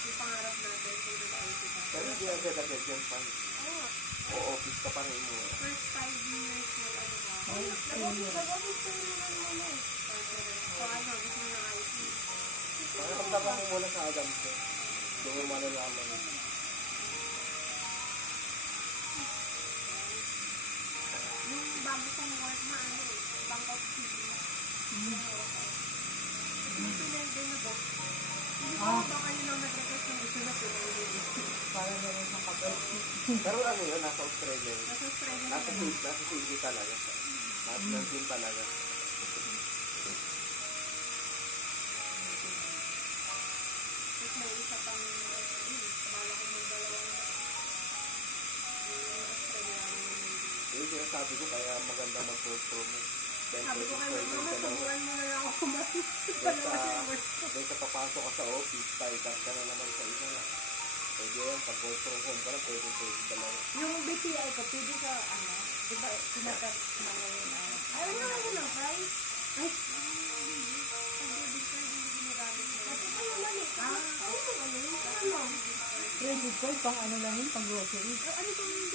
Yung pangarap natin kung nag-IT ka. Pero hindi agad-agad yan pa. Oo. O office ka pa rin mo. First 5 years mag-ano ka. Ay, Nag-office ko naman muna eh. So ano, gusto mo ng IT? Kaya pagtapang mo muna sa Adams ko. Doon mo malalaman. Yung bago kong work na ano, Bangkok City. May Pinay din na boss. Hindi ko ba kayo nang nag-request ng gusto na Pinay din. para meron siyang kapal. Pero ano yun, nasa Australia yun. Nasa Australia na Nasa Fiji talaga. Nasa Nantin talaga. Tapos may isa pang bala ko ng dalawang yung Australiano na hindi. Yung sinasabi ko, kaya maganda mag-pro mo. Sabi ko kay mama, subukan mo na lang ako kumain. Doon ka papasok ka sa office, tied up ka na naman sa isa lang. Pwede yan, pag work from home ka na, pwede dalawa. Yung BPI ko, pwede sa ano, di ba, sinakat na ngayon, Ayaw na ako ng fries. Ay, pag-baby card, hindi ginagamit mo. At ito naman eh. Ano? credit card, pang ano lang yun, pang grocery. Ano ba yung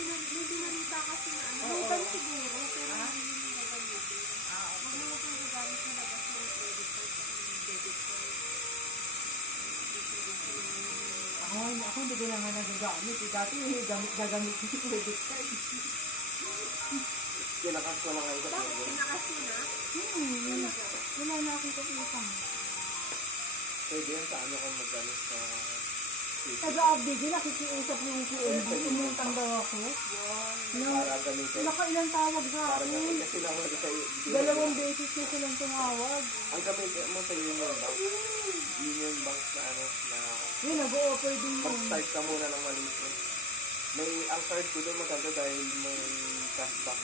binarita kasi na ano? Oo. Yung ban siguro, pero hindi mo gagamitin. Huwag mo na pong gagamit na labas ng credit card sa debit card. Ako hindi ko naman nagagamit. Dati gagamit ko yung credit card. Kinakas ko na ngayon sa Bakit pwede. pinakas mo na? Wala na akong kapitang. Pwede yan sa ano kung mag-ano sa city. Nag-update din, nakikiusap yung QMB, umutang daw ako. No, Para gamitin. nakailang tawag sa Para akin. gamitin. Kasi naman sa 2 beses na silang tumawag. ang gamitin mo sa Union Bank. Union Bank na ano, na Yun, nag-o-offer din yun. mag-start ka muna ng maliit. May, ang card ko doon maganda dahil may cashback.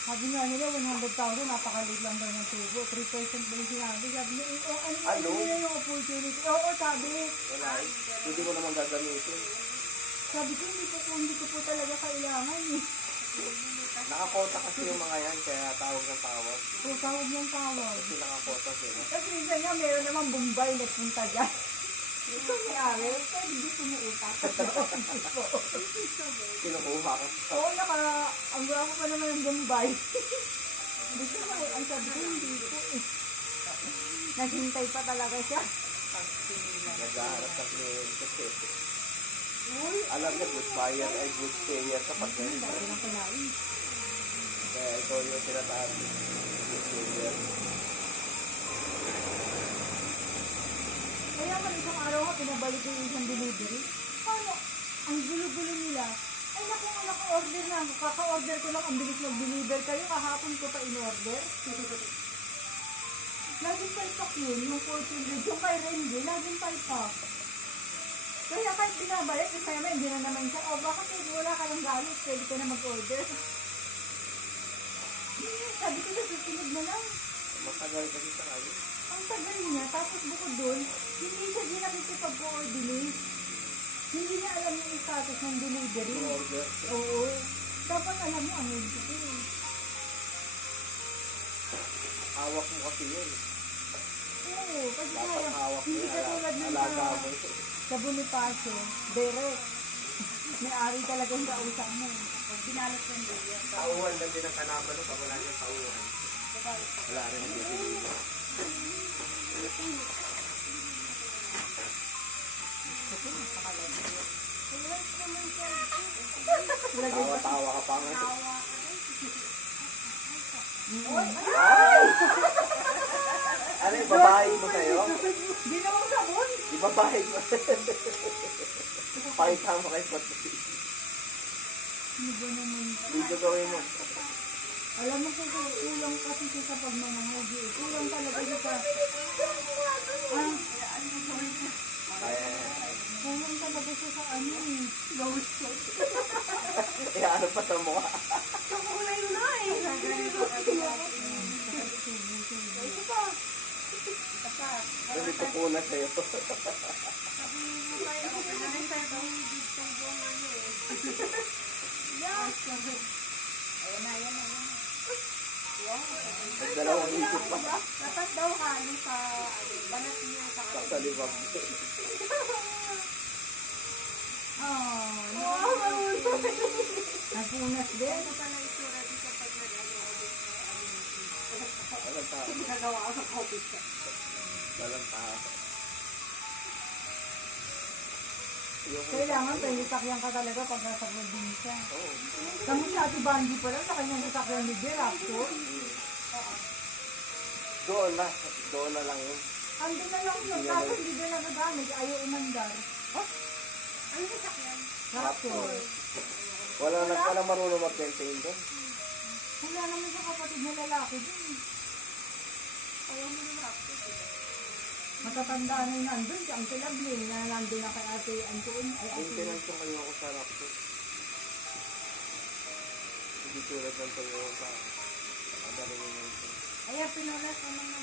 Sabi nga nila, 100,000, napakaliit lang daw ng tubo. 3% ba yung sinabi? Sabi niya, ano Ano? nila yung opportunity? Oo, sabi. Wala eh. Hindi mo naman gagamitin. Sabi ko, hindi ko po talaga kailangan eh. Nakakota kasi yung mga yan, kaya tawag ng tawag. So, tawag ng tawag. Kasi nakakota sila. Tapos minsan nga, meron naman Bombay na punta dyan. Ito ni Ariel, kaya hindi sumuutak. Kinukuha ka. Oo, ang gwapo pa naman ng Bombay. Gusto ko, ang sabi ko, hindi ko eh. Naghintay pa talaga siya. Nag-aarap ka kasi alam niya, good buyer ay good payer kapag ganyan. Dahil lang kinain. Kaya ikaw yung tinataas. Good payer. Kaya man isang araw nga, pinabalik ko yung isang delivery. Paano? Ang gulo-gulo nila. Ay naku nga, naka-order na. Kaka-order ko lang, ang bilis mag-deliver kayo. Kahapon ko pa in-order. Laging palpak yun, yung fortune read. Yung kay Rendy, laging palpak. Kaya kahit binabayad, kasi naman, hindi na naman siya, bakit wala ka ng galit, pwede ka na mag-order. Sabi ko sa susunod na lang. Matagal kasi sa kanya. Ang tagal niya, tapos bukod doon, hindi siya din nakikipag-coordinate. Hindi niya alam yung status ng delivery. Order. Oo. Dapat alam mo, ano yun ito eh. Hawak mo kasi yun. Oo, kasi Dapat kaya, hawak mo hindi yun. katulad ng Alaga mo. sa Bonifacio, direct. May-ari talaga yung kausap mo. Pag binalot ng video. Tauhan lang din ang kalaban no, pag wala niyang tauhan. Wala rin ang bibili. Tawa-tawa ka pa nga. Ay! Ano yung babae mo sa'yo? Di naman sabon. Ibabae mo. Pakita mo kay Pati. Ano ba naman? Video gawin mo. Alam mo ko, kulang kasi siya sa pagmamahagi. Kulang talaga siya sa... Kulang talaga siya sa ano eh. Eh, ano pa sa mukha? Kulay na eh. Ito pa. Kasi pupuna sa'yo. Sabihin mo kayo, okay na rin tayo kung big time yung ano eh. Ayan na, ayan na, ayan na. Dalawang isip pa. Dapat daw halo sa balat niya sa Sa libag. Napunas din. ano pala itsura dito pag Walang tao. nagagawa ako sa coffee shop. Walang tao. Kailangan pwede ka talaga pag nasa probinsya. Oo. Kami sa Ate Bandy pa lang, sa kanyang sasakyan ni Gerapto. Doon na. Doon na lang yun. Ando na lang yun, tapos hindi na nagagamit, ayaw umandar. Ano yung sakyan? Raptor. Walang marunong mag-maintain doon. Wala naman sa kapatid na lalaki din. Ayaw mo ng raptor. Matatanda na yung nandun, si Uncle Ablin, na nandun na kay Ate Antoon. Ay, Ate Maintenance yung kayo ako sa Raptor. Hindi tulad ng Toyota. Madali yung maintenance. Kaya pinulas ko ng mga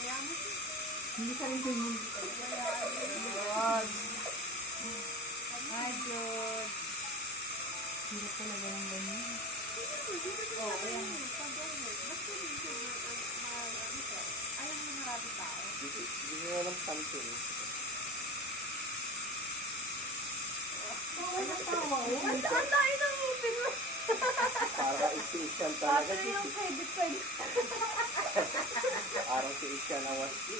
kaya mo siya. Hindi ka rin yung God. Ay, God. hirap talaga ng ganyan. Oo, kaya mo. Basta hindi ayaw mo marami tao. Hindi nyo lang pansin. Oo, natawa ko. Ang tayo ng ngipin mo. Para isi-isyan talaga. Paano yung pwede? Parang si Isyan na wasi.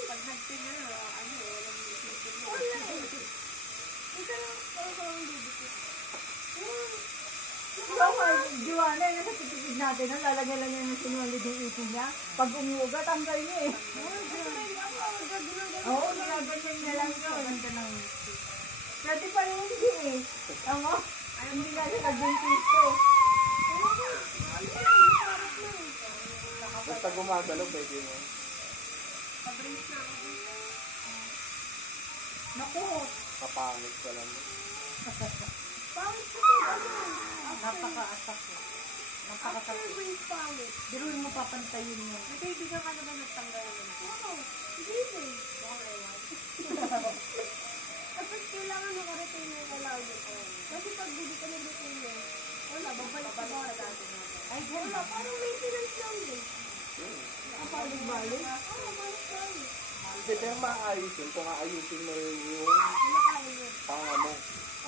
Pag nagpina, ano, walang isipin mo. Wala eh. Ika lang, parang baby ko. Oo, Joanna, yung nasa tipid natin, no? Lalagyan lang niya ng sinulid yung ipin niya. Pag umuga, tanggal niya eh. Oo, ginaganyan niya lang yun. Ganda ng ngipin. Dati pa rin hindi eh. Ano? Hindi nga siya nag-dentist eh. Basta gumagalaw, pwede mo. Pabrace na ako. Naku, Kapangit ka lang. pangit ko Napaka-asak ko. Napaka-asak. Brace pangit. Biruin mo papantayin mo. May kaibigan ka naman nagtanggal naman ko. Oo, hindi eh. Okay, ewan. Tapos kailangan naka-retainer na lagi ko. Kasi pag bili ka ng retainer, wala, babalik ka ba dati na. Ay, Wala, ganda. parang maintenance lang din. Nakapalik-balik. Oo, balik-balik. Hindi, pero maayos yun. Kung aayusin mo yung Nakakaya yun. panga mo.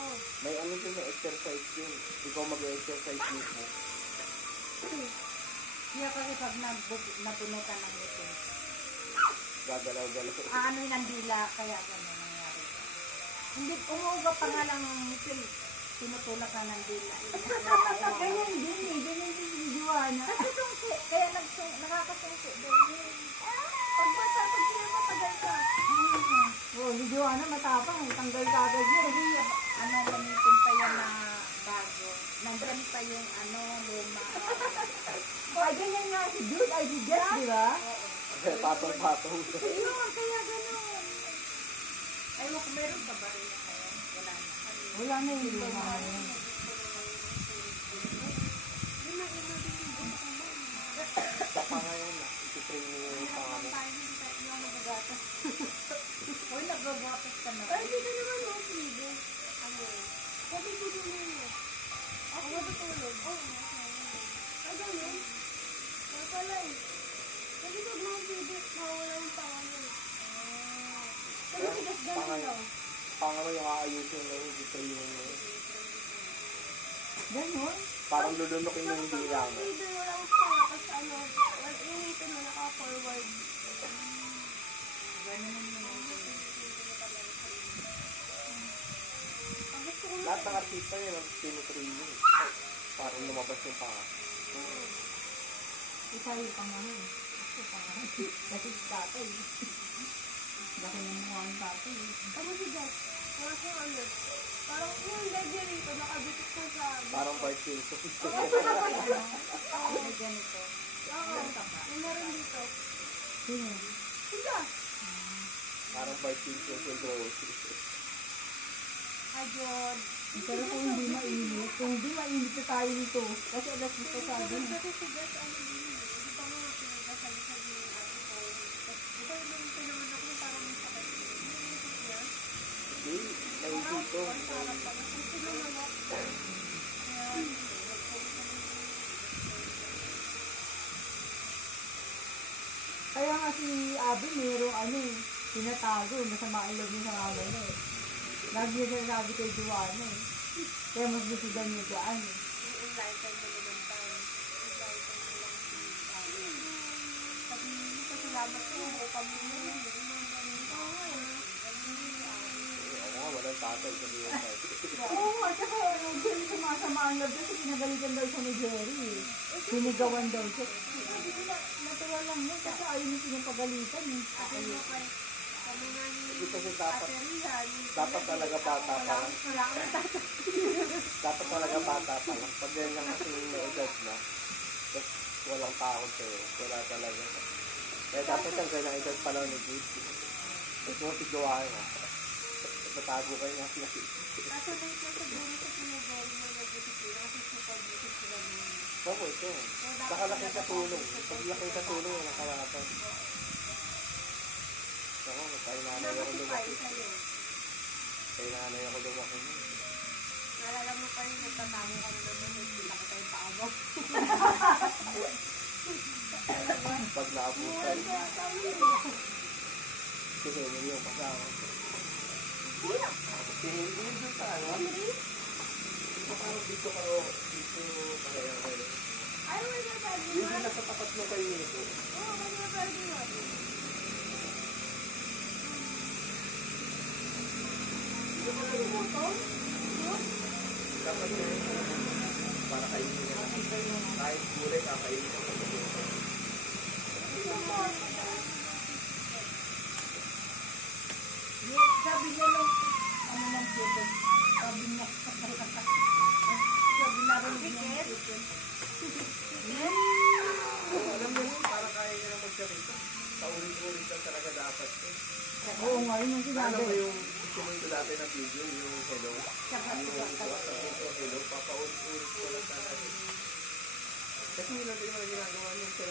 Oo. May ano yun, may exercise yun. Ikaw mag-exercise mismo. Kaya kasi pag nabunutan ng ngipin. Gagalaw-galaw. Ano yung nandila, kaya gano'n nangyari. Hindi, umuuga pa nga lang ng ngipin. Tinutulak na ng dila. Ganyan din eh. Ganyan din si Joanna. Kasi sungsi. Kaya nakakasungsi. Pag bata, pag pinapatagal ka. Oh, si Joanna matapang. Tanggal kagad yun. Kasi ano, gamitin pa yan na bago. Nandyan pa yung ano, luma. Ay, ganyan nga si Jude. Ay, si Jess, di ba? Patong-patong. Ayun, kaya ganun. Ayun, kung meron pa ba rin ngayon? Wala na. Wala na yung luma na yun. Saka ngayon na. Iti-training yung panga mo. Uy, nagagapas ka na. Ay, dito naman mo, Frido. Ano? Sabi ko naman mo. Ako matutulog? Oo. Ay, ganun? Kaya pala eh. Sabi ko mga Frido, mawala yung pangalan. Sabi ko, gas ganun daw. Panga mo yung aayusin mo. Iti-training mo. Ganon. Parang lulunukin mo yung dila mo. Frido, walang panga kasi ano, initin mo naka-forward. Lahat ng artista yun, tinitraining. Parang lumabas yung panga. Isa yung pangalan. Ako pangalan. Kasi si tatay. Laki ng mukha ng tatay. Ako si Gas. Parang kung ano. Parang yung lady rito, nakadikit ko sa... Parang part Wilson. Ay, ganito. Oo. Yung meron dito. Sino? Si Gas. Parang part Wilson sa Rose. Ayun. Pero kung hindi mainit, na tayo nito. Kasi alas dito sa atin. Kasi si Gas, ano din eh. Hindi pa mga pinagkasabi-sabi yung ate ko. Di ba yung naman ako parang may sakit. Naisip niya. Hindi, naisip ko. Parang pag gusto ng manok. Kaya, Kaya nga si Abby merong ano eh, tinatago, masama ang loob niya sa mama niya eh. Lagi niya sinasabi kay Joanna eh. Kaya mas gusto daw niya dyan eh. yung enlighten mo naman tayo. Enlighten mo lang si Abby. Sabi niyo, pasalamat ko. Kami mo yun. Oo nga, walang tatay sa mga tatay. Oo nga, tsaka dyan sumasama ang loob kasi pinagalitan daw siya ni Jerry eh. Sinigawan daw siya. Sabi ko na, natuwa lang yun kasi ayaw niya pinapagalitan eh. Kami nga ni Hindi kasi dapat, Ate Rian. dapat talaga bata pa lang. Wala kang tatay. Dapat talaga bata pa lang. Pag ganyan kasi may edad na, tapos walang takot sa'yo. Wala talaga. Kaya dapat ang ganyan edad pa lang ni Jude. Tapos mo si Joanna. Natago kayo nga sila. Kaso late na siguro sa pinagawin mo nag-disipline kasi super busy sila nun. Oo, ito. Saka laking katulong. Pag laking katulong, yung nakalapan. Ako, kay nanay ako lumaki. Kay nanay ako lumaki. Naalala mo pa rin, nagtatago ka naman, nagpila ka tayo paabo. Pag naabutan. Si Henry yung kasama. Si Henry yung sa ano? Dito ka, dito ka, dito kaya kayo. Ay, wala ba? Yung nasa tapat mo kayo nito. Oo, wala ba rin natin? Hindi ko na lumutong. Dapat yun. Para kainin nila. Kahit gulay, kakainin ko. Sabi niya nung, ano ng chicken, sabi niya, sabi na rin niya ng chicken. Alam mo yun, para kaya nyo na magkarito. Paulit-ulit lang talaga dapat. Oo nga, yun ang Ano sinabi. mo yung sinundo dati na video, yung hello? Yung sabi ko, hello, papaulit-ulit ko lang talaga. Kasi yun natin yung ginagawa niyo sa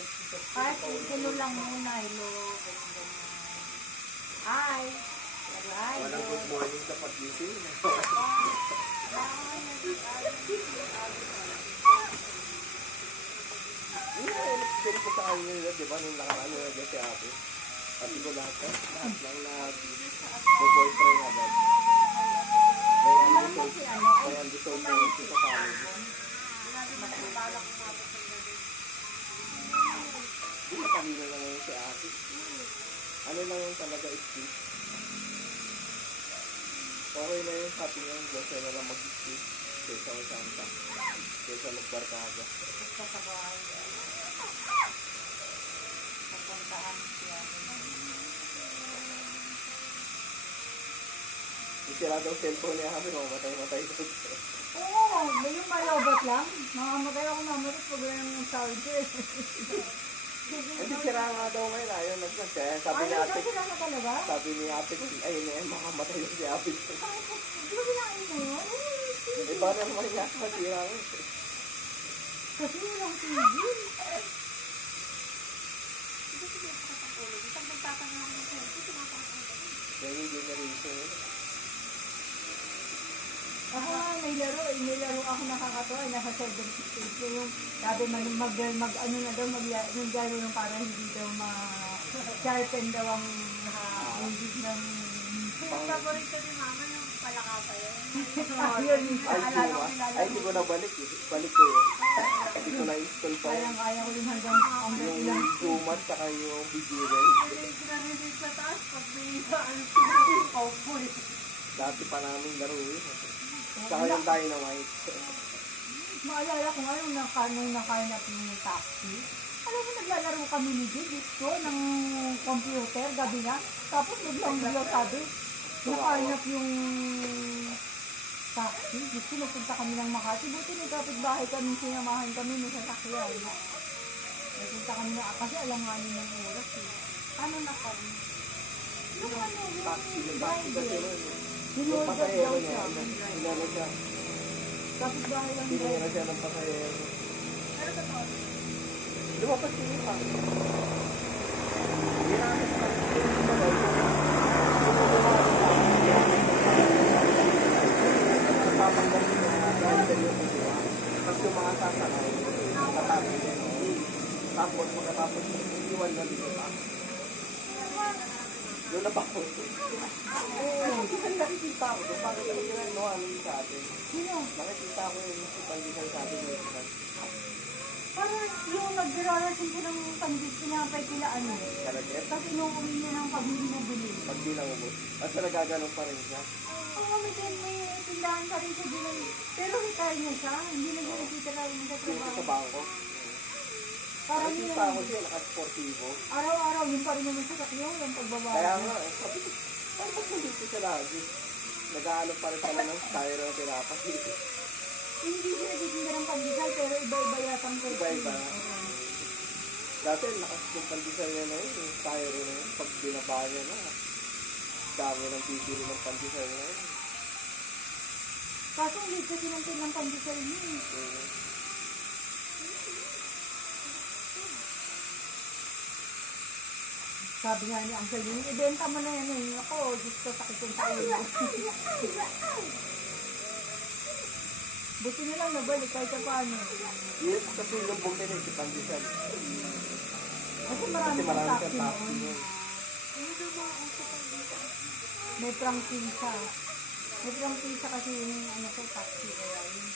Kahit kilo lang muna, hello. Hi. Hi. walang good morning sa pag-gising. Send ko sa kanya nila, di ba, nung nakaraan nila dyan si ate. Sabi ko lahat lang boyfriend agad. May undeserved na rin sa family. Di ba kanina na ngayon si ate? Ano lang yung talaga excuse? Okay na yung sabi niya, Diyos na lang mag-excuse kaysa masanta. Kaysa magbarkaga. Sira daw cellphone niya kami, mamatay-matay daw. Oo, may yung malobat lang. Mamamatay ako mamatay pag wala naman yung charger. Hindi sira nga daw ngayon, ayaw nag-chat. Kaya sabi ni Ayaw ate, daw sila na talaga? sabi ni ate ko, ay makamatay daw si ate ko. Di ba kinain mo yun? Eh, ba naman niya, masira nga. Kasi walang TV. Yan yung generation. Ako nga, may laro ako nakakatawa, nasa 7 stage ko yung, sabi ano na daw, maglaro ng para hindi daw ma-sharpen daw ang nakakabigis ng, Yung paborito ni Mama, yung palakapa yun. ayun, Ay, naalala ko Ay, hindi ko na balik eh. Balik ko yun. Hindi ko na-install pa yun. kaya ko yun hanggang Yung ilang, Gumat saka yung Bigirel. Pero yung sinarinig sa taas, pag may ano sinabi, cowboy. Dati pa namin laro yun. Saka yung Dynamite. maalala ko nga nung nakainap yung taxi. Alam mo, naglalaro kami ni Gusto ng computer, gabi na. Tapos biglang sabi, nakainap yung taxi. Gusto, nagpunta kami ng Makati. Buti may kapitbahay kami, sinamahan kami ng sasakyan. Nagpunta kami na, kasi alam nga nila ng oras eh. Ano na kami? Yung ano, Taxi yung kasi driver. yun. Yung Sinurgot pasahero daw niya, siya. inano siya. Kapitbahay lang Tinira driver. siya ng pasahero. Pero totoo, Lumapas siya yung taxi. Ginamit pa. Yung balay, napapanggal yung mga driver yung kanya. Tapos yung mga sasakay, tatapos niya. Tapos pagkatapos iwan na dito pa. Doon na pa ako. Kasi nakikita ako doon. Bakit ako ginagawa nung sa atin? Sino? Nakikita ko yung pagkikita sa atin yung isa. Parang yung nagdarasin ko ng pandit, pinapay kila ano. Kalaget. Tapos inuwi niya ng pabili na bili. Pag di lang ubos. Basta nagaganon pa rin siya. Oo, may tindahan pa rin siya din. Pero retire na siya. Hindi na siya nakita rin sa Dito sa trabaho. bangko. Parang Nakikita yun. ko siya nakasportivo. Araw-araw, yun pa rin naman sa sakyo, yung pagbabago. Kaya nga, sabi ko, parang ba't nandito siya lagi? Nag-aalok pa rin pala ng styro na tinapay. Hindi siya nagtitinda ng pandesal, pero iba-iba yatang pwede. Iba-iba. Dati, lakas yung pandesal niya na yun, yung styro na yun. Pag binaba niya na, dami ng bibili ng pandesal na yun. Kaso hindi kasi ng tinang pandesal niya eh. Sabi nga ni Uncle Yun, ibenta mo na yan eh. Ako, gusto sakit yung sa ulo. Buti na lang nabalik kahit sa paano. Yes, kasi lubog na yun si pandesal. Kasi Kasi marami marami kang siyang taxi taxi noon. yun. May prangkisa. May prangkisa kasi yung ano ko, taxi kaya yun.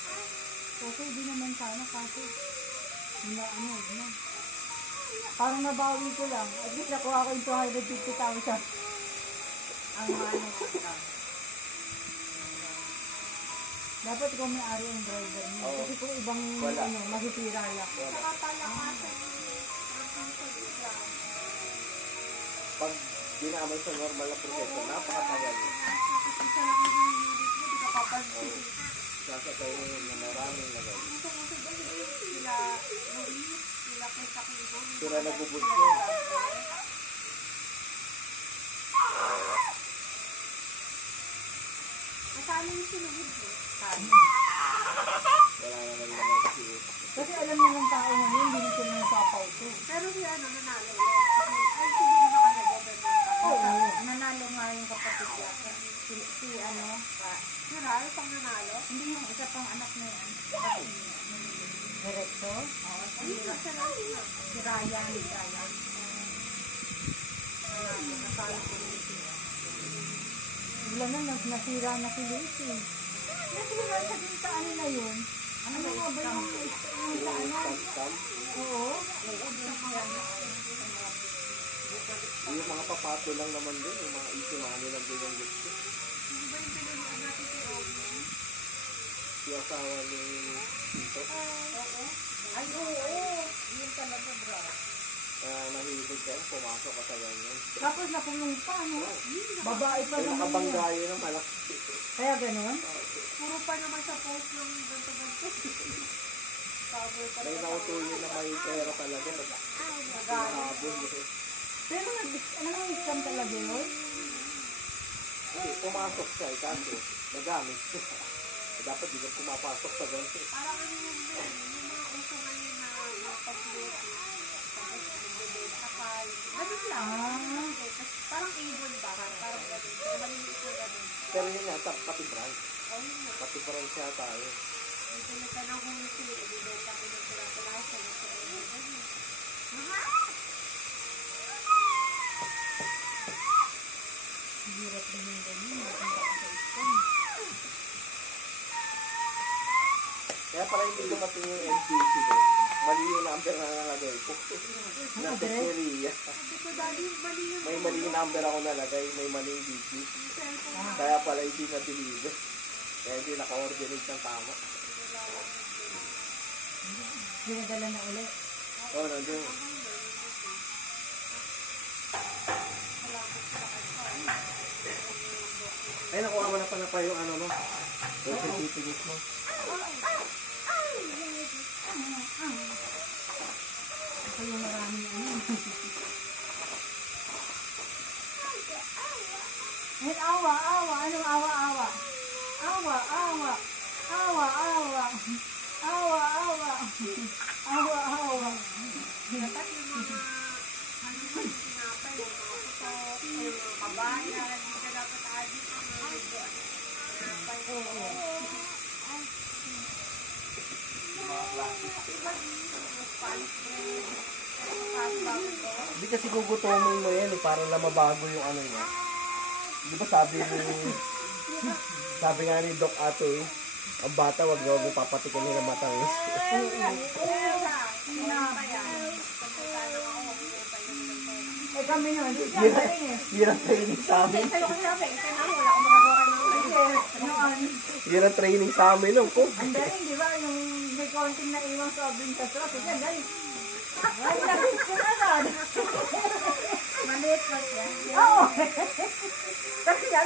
Okay, di naman sana kasi. Hindi na ano, hindi na. Parang nabawi ko lang. At least nakuha ko yung 250,000. ang ano ko lang. Dapat ikaw may ari ang driver niya. Oo. Kasi kung ibang Wala. ano, masisira lang. Saka palakasan ang pag-drive. Pag dinamay sa normal na proseso, napakatagal. Isa lang yung unit mo, di ka papansin. Nasa tayo na maraming nagay. Sila Luis, sila Kesa Kibo. Sira nagubot yun. Masama yung sinugod mo. Wala naman naman kasi utak. Kasi alam niya ng tao na yun, hindi na sila nagpapauto. Pero si ano, nanalo yun. Ay, hindi na ka nag-government. Oo. Nanalo nga yung kapatid niya. Si ano, Si Ral, pang nanalo. hindi yung isa pang anak na yan. Diretso? Oo, Ay, kasi Ral. si Ryan. Nanalo, nasalo ko rin siya. Bigla na, nasira na si Luis eh. Nasira siya din sa ano na yun. Ano nga ba yung sa ano? Stamp. Oo. Yung mga papato lang naman din, yung mga issue na ano lang din yung gusto. Hindi ba yung pinanood natin si Obi? Yung asawa ni Tito. Ay, oo. Yun talaga, bro. Kaya nahilig kayo, pumasok ka sa ganyan. Tapos nakulong pa, no? Babae pa Yung naman nakabangga yun. yun ng malaki. Kaya ganun? Puro pa naman sa post ng ganto-ganto. Cover pa May naman. nautuloy na may pera talaga. Naghahabol. Pero nang-scam talaga yun? Hindi, pumasok siya eh, kaso nagamit siya. Dapat di ka pumapasok sa ganito. Parang ano yun din, yung mga uso ngayon na mapag-floating. Tapos nagbebenta ka. Ganun lang. Kasi parang ibon ba? Parang ganun. Kaya maliliit na ganun. Pero yun nga, pati branch. O yun nga. Pati branch siya tayo. Ito na ka ng hulusin. Ibibenta ko ng pula-pulasan. Ito ay ganun. Hirap din yung ganun. Kaya pala hindi dumating yung NPC ko. Mali yung number na nalagay ko. Nasa Korea. Sabi ko, Daddy, mali yung May mali yung number ako nalagay, may mali yung digit. cellphone. Kaya pala hindi na-deliver. Kaya hindi naka-ordinate ng tama. Dinadala na ulit. Oo, nandun. Ay, nakuha mo na pala pa yung ano mo. Yung certificate mo. Ito yung maraming ano. And awa. Anong awa? Awa. Dapat yung mga, ano ba yung tinapay, yung mga putok, yung mga kabayan, hindi ka dapat adik ang mga tinapay. Oo. Spanish bread, pasta ko. Hindi kasi gugutomin mo yan eh, para lang mabago yung ano niya. Di ba sabi nga ni Doc Ato eh, ang bata wag daw papatikin nila matamis. Eh kami nun, siya galing eh. Hirang training sa amin. Sa'yo ko sabi, kaya namin wala akong magagawa ng Noon, Hirang training sa amin nung ko. ang galing, di ba? Yung may konting naiwang sobrang sa traffic, ang galing. Ay, nabit ko na agad. maliit pa siya. Oo.